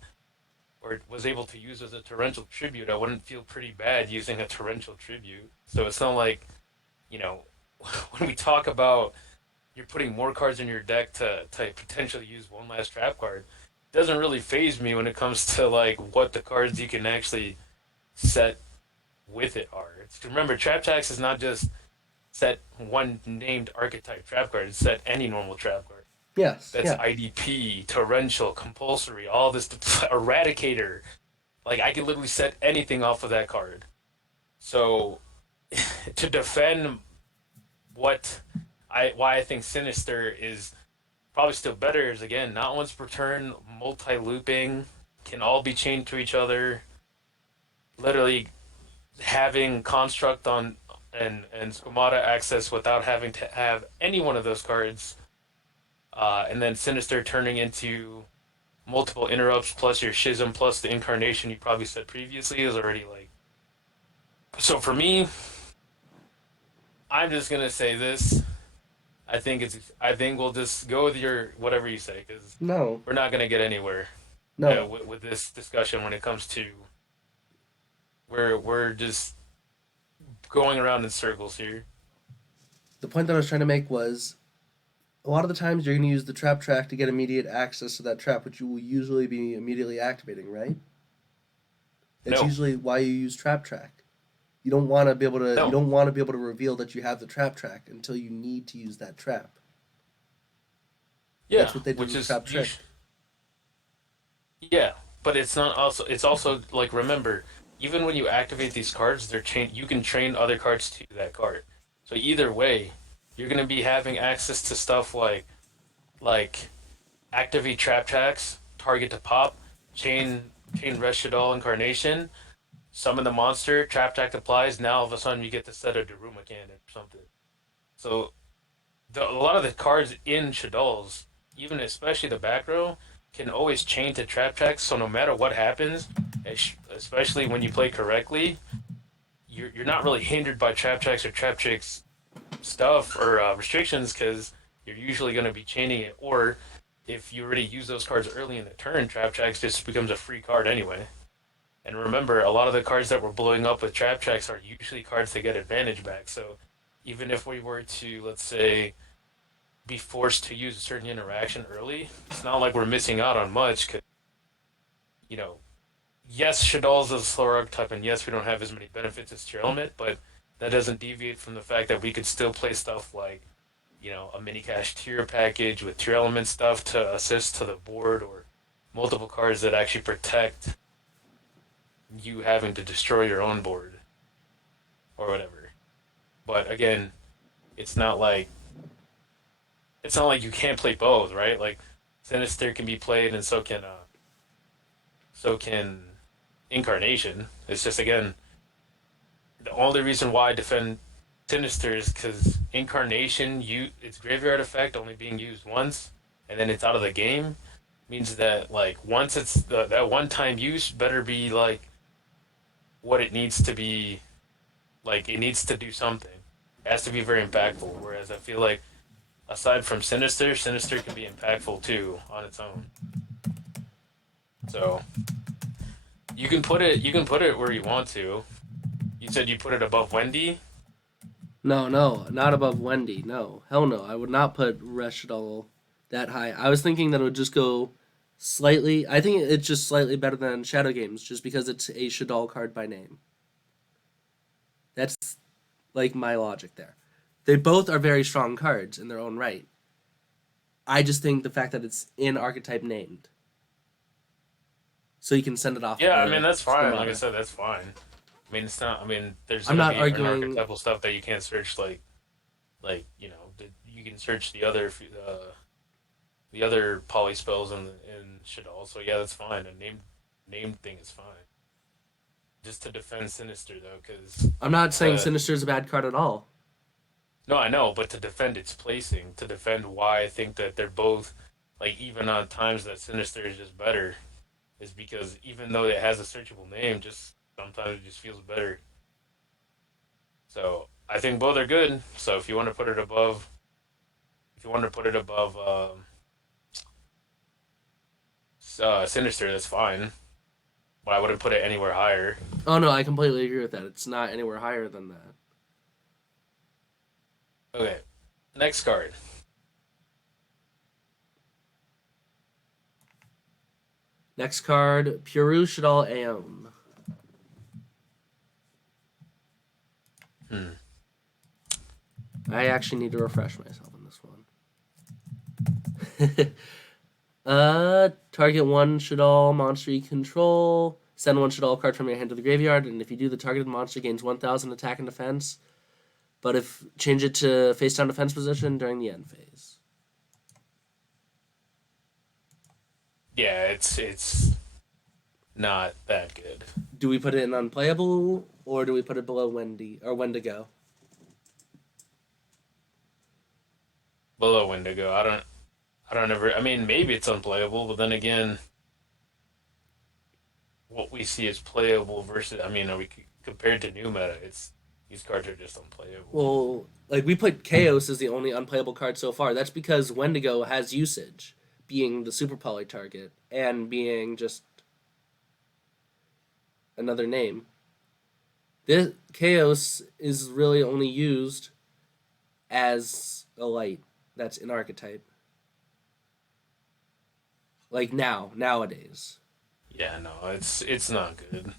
or was able to use as a torrential tribute, I wouldn't feel pretty bad using a torrential tribute. So it's not like, you know, when we talk about you're putting more cards in your deck to potentially use one last trap card, it doesn't really phase me when it comes to like what the cards you can actually set with it are. Remember, trap tax is not just set one named archetype trap card, it's set any normal trap card. Yes, That's yeah. IDP, torrential, compulsory, all this eradicator. Like I could literally set anything off of that card. So to defend what I why I think Sinister is probably still better is again not once per turn, multi looping, can all be chained to each other. Literally having construct on and schemata access without having to have any one of those cards, and then Sinister turning into multiple interrupts plus your Schism plus the incarnation you probably said previously is already like. So for me, I'm just gonna say this. I think it's. I think we'll just go with your whatever you say because No, we're not gonna get anywhere no. with this discussion when it comes to we're just going around in circles here. The point that I was trying to make was a lot of the times you're going to use the trap track to get immediate access to that trap, which you will usually be immediately activating, right? It's No, usually why you use trap track. You don't want to be able to. You no, don't want to be able to reveal that you have the trap track until you need to use that trap. yeah, That's what they did which with is trap trick. yeah, but it's not also. It's also like remember, even when you activate these cards, they're chain. You can train other cards to that card. So either way, you're gonna be having access to stuff like activate trap tracks, target to pop, chain Red Shaddoll incarnation, summon the monster, trap tack applies. Now all of a sudden you get to set a Daruma cannon or something. So a lot of the cards in Shaddolls, even especially the back row, can always chain to trap tracks. So no matter what happens, especially when you play correctly, you're not really hindered by trap tracks or trap tricks stuff or restrictions because you're usually going to be chaining it. Or if you already use those cards early in the turn, trap tracks just becomes a free card anyway. And remember, a lot of the cards that were blowing up with trap tracks are usually cards that get advantage back. So even if we were to, let's say, be forced to use a certain interaction early, it's not like we're missing out on much. Cause, you know, yes, Shaddolls is a slower archetype, and yes, we don't have as many benefits as Tier Element, but that doesn't deviate from the fact that we could still play stuff like, a mini cash tier package with Tier Element stuff to assist to the board, or multiple cards that actually protect you having to destroy your own board or whatever. But again, it's not like it's not like you can't play both, right? Like Sinister can be played, and so can Incarnation. It's just again the only reason why I defend Sinister is because Incarnation, its graveyard effect only being used once, and then it's out of the game, means that like once it's that one time use better be like what it needs to be. Like it needs to do something. It has to be very impactful. Whereas I feel like aside from Sinister, Sinister can be impactful too on its own. So you can put it where you want to. You said you put it above Wendy. No, no, not above Wendy. No, hell no. I would not put Reshadol that high. I was thinking that it would just go slightly. I think it's just slightly better than Shadow Games, just because it's a Shaddoll card by name. That's like my logic there. They both are very strong cards in their own right. I just think the fact that it's in archetype named, so you can send it off Yeah, I mean the that's fine. Like I schemata. said, that's fine. I mean it's not. I mean there's I'm gonna not be an arguing. archetypal stuff that you can't search like you can search the other poly spells in Shaddol. So yeah, that's fine. A named thing is fine. Just to defend Sinister though, because I'm not saying to Sinister is a bad card at all. No, I know, but to defend its placing, to defend why I think that they're both like even on times that Sinister is just better, is because even though it has a searchable name, just sometimes it just feels better. So I think both are good. So if you want to put it above, if you want to put it above Sinister, that's fine. But I wouldn't put it anywhere higher. Oh no, I completely agree with that. It's not anywhere higher than that. Okay, next card. Next card, Puru Shaddoll Aeon. Hmm. I actually need to refresh myself on this one. Target one Shaddoll monster you control. Send one Shaddoll card from your hand to the graveyard, and if you do, the targeted monster gains 1,000 attack and defense. But if change it to face down defense position during the end phase. Yeah, it's not that good. Do we put it in unplayable or do we put it below Wendy or Wendigo? Below Wendigo, I don't ever. I mean, maybe it's unplayable, but then again, what we see is playable versus. I mean, are we compared to new meta? It's these cards are just unplayable. Well, like we put Chaos as the only unplayable card so far. That's because Wendigo has usage, being the super poly target and being just another name. This Chaos is really only used as a light that's an archetype. Like nowadays. Yeah, no, it's not good.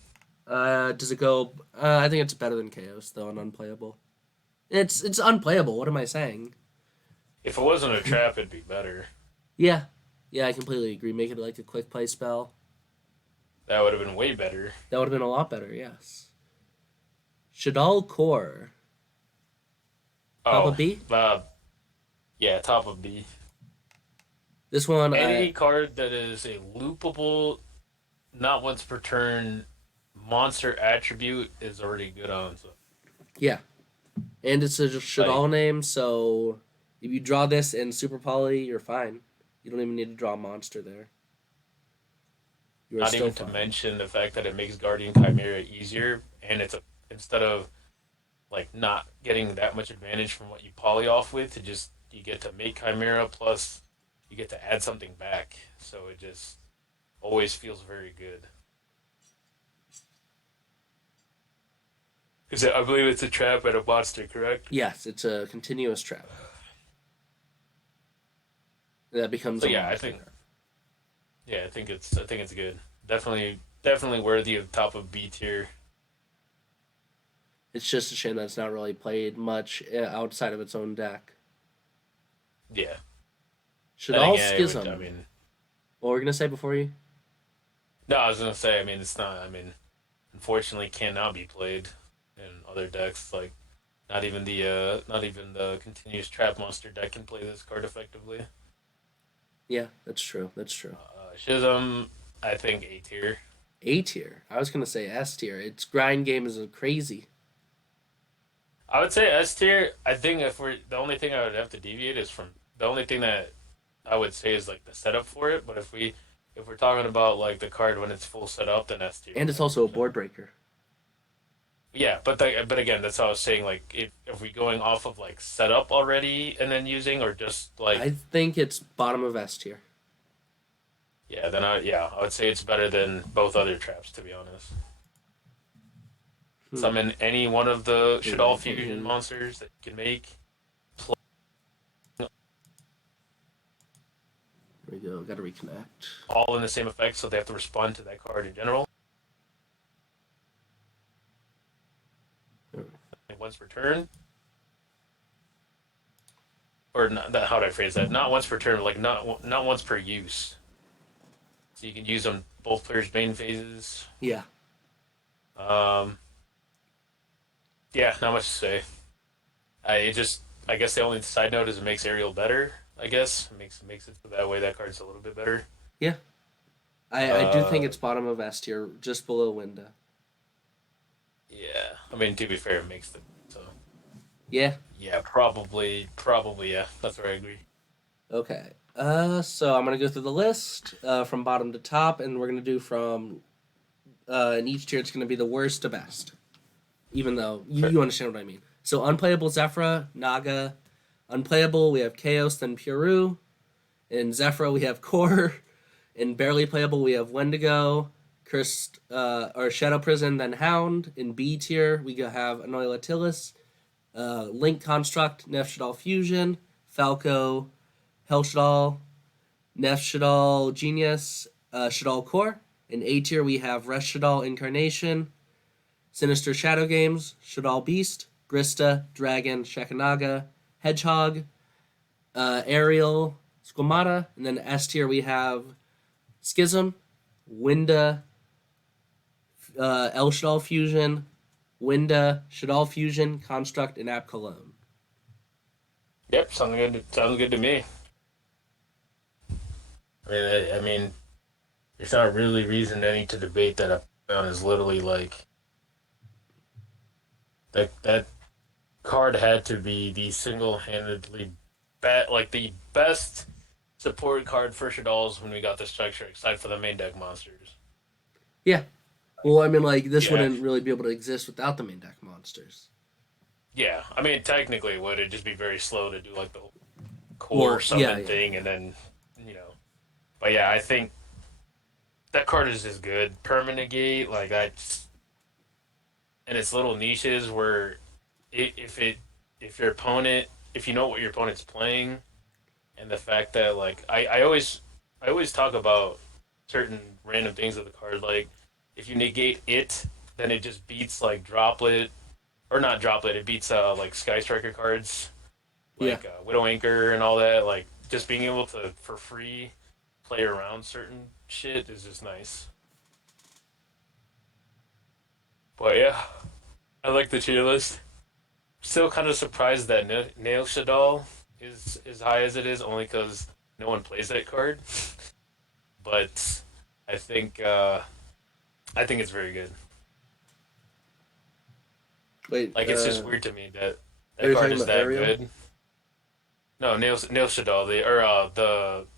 Does it go? I think it's better than Chaos though, and unplayable. It's unplayable. What am I saying? If it wasn't a trap, it'd be better. Yeah, yeah, I completely agree. Make it like a quick play spell. That would have been way better. That would have been a lot better. Yes. Shaddoll Core. Top Oh, of B. yeah, top of B. This one, Any card that is a loopable, not once per turn monster attribute is already good on. So, yeah, and it's a like, Shaddoll name, so if you draw this in Super Poly, you're fine. You don't even need to draw a monster there. You are not still even to fine. mention the fact that it makes Guardian Chimera easier, and it's a instead of like not getting that much advantage from what you poly off with, to just you get to make Chimera plus you get to add something back. So it just always feels very good. Because I believe it's a trap and a monster, correct? Yes, it's a continuous trap that becomes So a yeah, monster. I think it's good. Definitely worthy of top of B tier. It's just a shame that it's not really played much outside of its own deck. Yeah. And Shaddoll again, it would. I Schism. mean, What we're gonna say before you? no, I was gonna say. I mean, it's not. I mean, unfortunately, cannot be played in other decks. Like, not even the continuous trap monster deck can play this card effectively. Yeah, that's true. That's true. Schism, I think A tier. A tier. I was gonna say S tier. Its grind game is crazy. I would say S tier. I think if we're the only thing I would have to deviate is from the only thing that I would say is like the setup for it. But if we're talking about like the card when it's full setup, then S tier, And it's also a 100%. board breaker. Yeah, but again, that's how I was saying. Like, if we going off of like setup already and then using, or just I like think it's bottom of S tier. yeah, then I would say it's better than both other traps, to be honest. Hmm. Summon any one of the Wait, my Shaddoll fusion opinion. monsters that you can make. There we go. Got to reconnect. All in the same effect, so they have to respond to that card in general. Like once per turn, or not, that, how do I phrase that? Not once per turn, but like not once per use. So you can use them both players' main phases. Yeah. Um, yeah, not much to say. I guess the only side note is it makes Ariel better. I guess it so that way that card's a little bit better. Yeah. I do think Uh, it's bottom of S tier, just below Winda. yeah. I mean, to be fair, it makes the so. Yeah. Yeah, probably, yeah. That's where I agree. Okay. So I'm gonna go through the list from bottom to top, and we're gonna do from in each tier. It's gonna be the worst to best, even though Okay. you understand what I mean. So unplayable Zephyra, Naga. Unplayable we have Chaos, then Puru. In Zephyra we have Core. In barely playable we have Wendigo, Cursed or Shadow Prison, then Hound. In B tier we have Anoilatilus, Link Construct, Nef Shaddoll Fusion, Falco, Hell Shaddoll, Nef Shaddoll Genius, Shaddoll Core. In A tier, we have Resh Shaddoll Incarnation, Sinister Shadow Games, Shaddoll Beast, Grista, Dragon, Shekanaga, Hedgehog, Ariel, Squamata. And then S tier, we have Schism, Winda, El Shaddoll Fusion, Winda, Shaddoll Fusion, Construct, and App Cologne. Yep, sounds good. Sounds good to me. I mean, there's not really reason any to debate that I found is literally like that card had to be the single-handedly like the best support card for Shaddolls when we got the structure, except for the main deck monsters. Yeah. Well, I mean, like, this Yeah, wouldn't really be able to exist without the main deck monsters. yeah. I mean, technically, it would it just be very slow to do like the core Well, yeah, summon yeah. thing, and then you know. But yeah, I think that card is just good. Permanegate, like that's and its little niches where if it if your opponent if you know what your opponent's playing and the fact that like I always talk about certain random things of the card like if you negate it then it just beats like droplet or not droplet it beats like sky striker cards Yeah. like widow anchor and all that like just being able to for free play around certain shit is just nice but yeah I like the tier list still kind of surprised that Nail Shaddoll is as high as it is, only because no one plays that card. But I think uh, I think it's very good. Wait, Like it's just weird to me that are that you card talking is about that Ariel? good. No, Nail Shaddoll,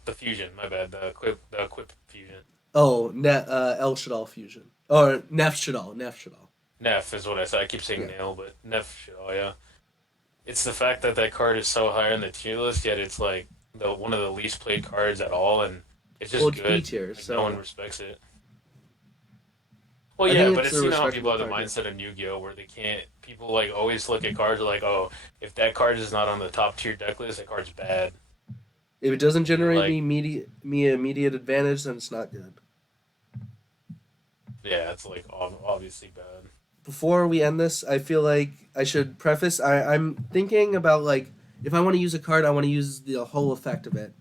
the fusion. My bad, the equip fusion. Oh, El Shaddoll Fusion. Or Nef Shaddoll. Nef Shaddoll. Nef is what I said. I keep saying Yeah. Nail, but Nef Shaddoll. Yeah, it's the fact that that card is so high on the tier list, yet it's like the one of the least played cards at all, and it's Well, just it's B good. tier, Like no one so respects it. Well, I yeah, think but it's it's a how people respectable have the card, yeah. mindset of Yu-Gi-Oh, where they can't. People like always look at cards like, oh, if that card is not on the top tier deck list, that card's bad. If it doesn't And you're generate like, me immediate advantage, then it's not good. yeah, it's like obviously bad. Before we end this, I feel like I should preface. I'm thinking about, like, if I want to use a card, I want to use the whole effect of it,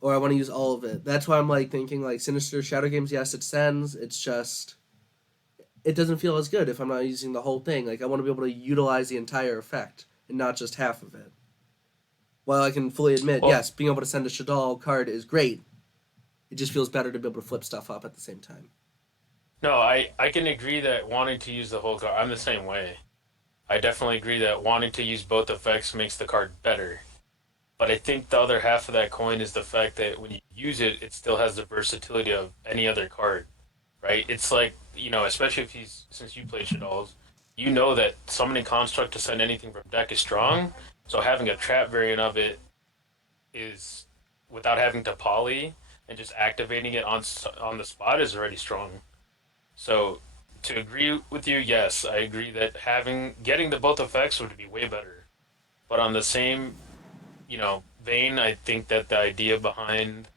or I want to use all of it. That's why I'm like thinking like Sinister Shadow Games. Yes, it sends. It's just it doesn't feel as good if I'm not using the whole thing. Like I want to be able to utilize the entire effect and not just half of it. While I can fully admit, Well, yes, being able to send a Shaddoll card is great. It just feels better to be able to flip stuff up at the same time. no, I can agree that wanting to use the whole card, I'm the same way. I definitely agree that wanting to use both effects makes the card better. But I think the other half of that coin is the fact that when you use it, it still has the versatility of any other card, right? It's like, especially if he's since you played Shaddolls, you know that summoning construct to send anything from deck is strong. So having a trap variant of it is without having to poly and just activating it on the spot is already strong. So to agree with you, yes, I agree that having getting the both effects would be way better. But on the same, vein, I think that the idea behind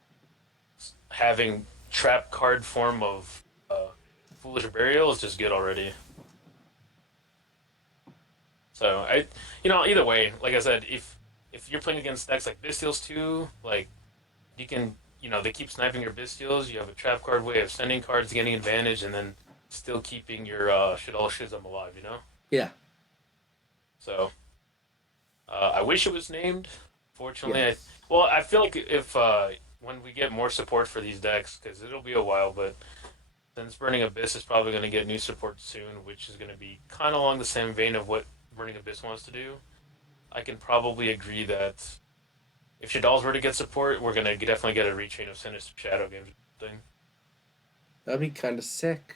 having trap card form of foolish burial is just good already. So either way, like I said, if you're playing against decks like Bystials too, like you can, they keep sniping your Bystials. You have a trap card way of sending cards, getting advantage, and then still keeping your Shaddol Shizm alive. Yeah. So I wish it was named. Fortunately, Yes. I feel like if when we get more support for these decks, because it'll be a while, but since Burning Abyss is probably going to get new support soon, which is going to be kind of along the same vein of what Burning Abyss wants to do. I can probably agree that if Shaddolls were to get support, we're gonna definitely get a retrain of Sinister Shadow games. Thing. That'd be kind of sick.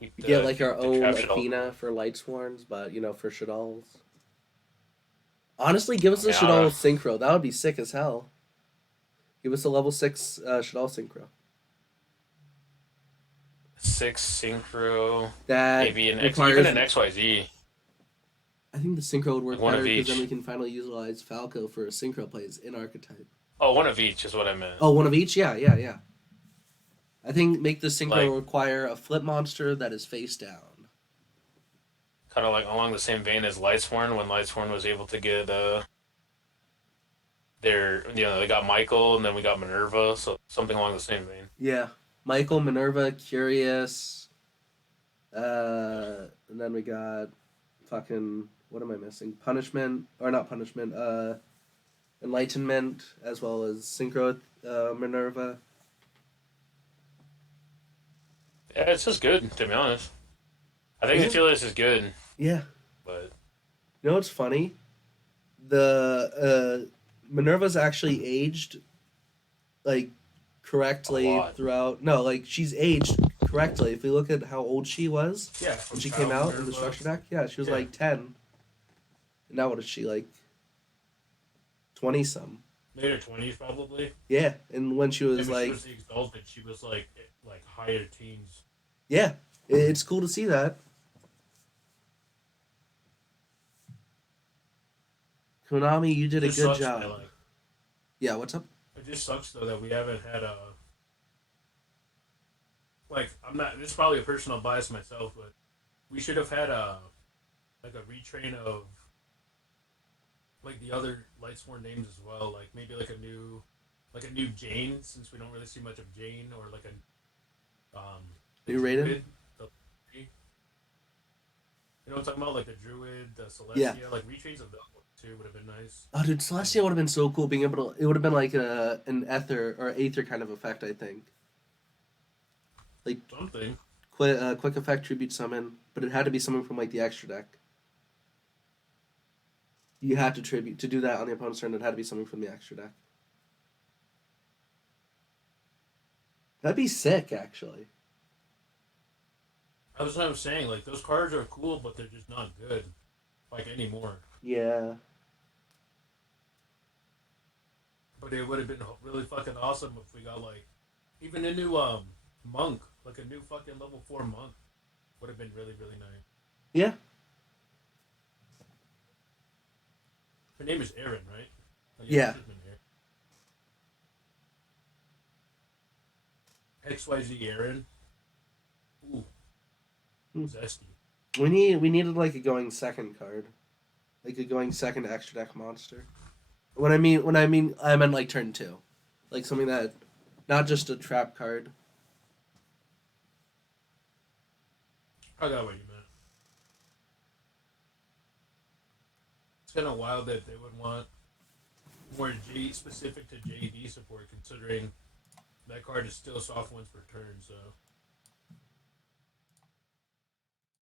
We Keep get the like our keep the own trap Shaddolls Athena going. for Lightsworns, but for Shadolls. Honestly, give us I a mean, I Shaddoll don't synchro. That would be sick as hell. Give us a level 6 Shaddoll synchro. six synchro, That maybe even requires. an XYZ, I think the synchro would like work one better of because then we each. can finally utilize Falco for synchro plays in archetype. Oh, one of each is what I meant. Oh, one of each? Yeah, yeah, yeah. I think make the synchro Like require a flip monster that is face down. kind of like along the same vein as Lightsworn when Lightsworn was able to get they got Michael and then we got Minerva, so something along the same vein. Yeah. Michael, Minerva, Curious, and then we got fucking what am I missing? Punishment or not punishment? Enlightenment as well as Synchro Minerva. Yeah, it's just good to be honest. I think the Yeah, tier list is good, yeah. but You know what's funny? The Minerva's actually aged like a correctly lot. throughout. No, like she's aged correctly. If we look at how old she was Yeah, when from she came Child out in the Minerva. structure deck, yeah, she was Yeah, like 10. And now what is she like 20 some? later 20s probably. Yeah, and when she Yeah, was but she like, was the exalted. She was like higher teens. yeah, it's cool to see that. Konami, you It did a just good sucks that job. like Yeah, what's up? it just sucks though that we haven't had a like I'm not. This is probably a personal bias myself, but we should have had a like a retrain of like the other Lightsworn names as well. Like maybe like a new Jane, since we don't really see much of Jane, or like a the New Raiden? Druid, the you know what I'm talking about, like the Druid, the Yeah. Celestia, like retrains of those too would have been nice. Oh, dude, And Celestia would have been so cool being able to. It would have been like an ether or aether kind of effect, I think. Like something. quick effect tribute summon, but it had to be someone from like the extra deck. You had to tribute to do that on the opponent's turn. It had to be something from the extra deck. That'd be sick, actually. That's what I was saying. Like those cards are cool, but they're just not good like anymore. Yeah. But it would have been really fucking awesome if we got like even a new monk, like a new fucking level 4 monk, would have been really really nice. Yeah. Her name is Erin, right? Oh, yeah, Yeah. she's been here. XYZ Erin. Ooh, Hmm. zesty. We needed like a going second card, like a going second extra deck monster. I meant like turn two, like something that, not just a trap card. I got what you meant. It's kind of wild that they would want more J specific to JD support, considering that card is still soft once per turn. So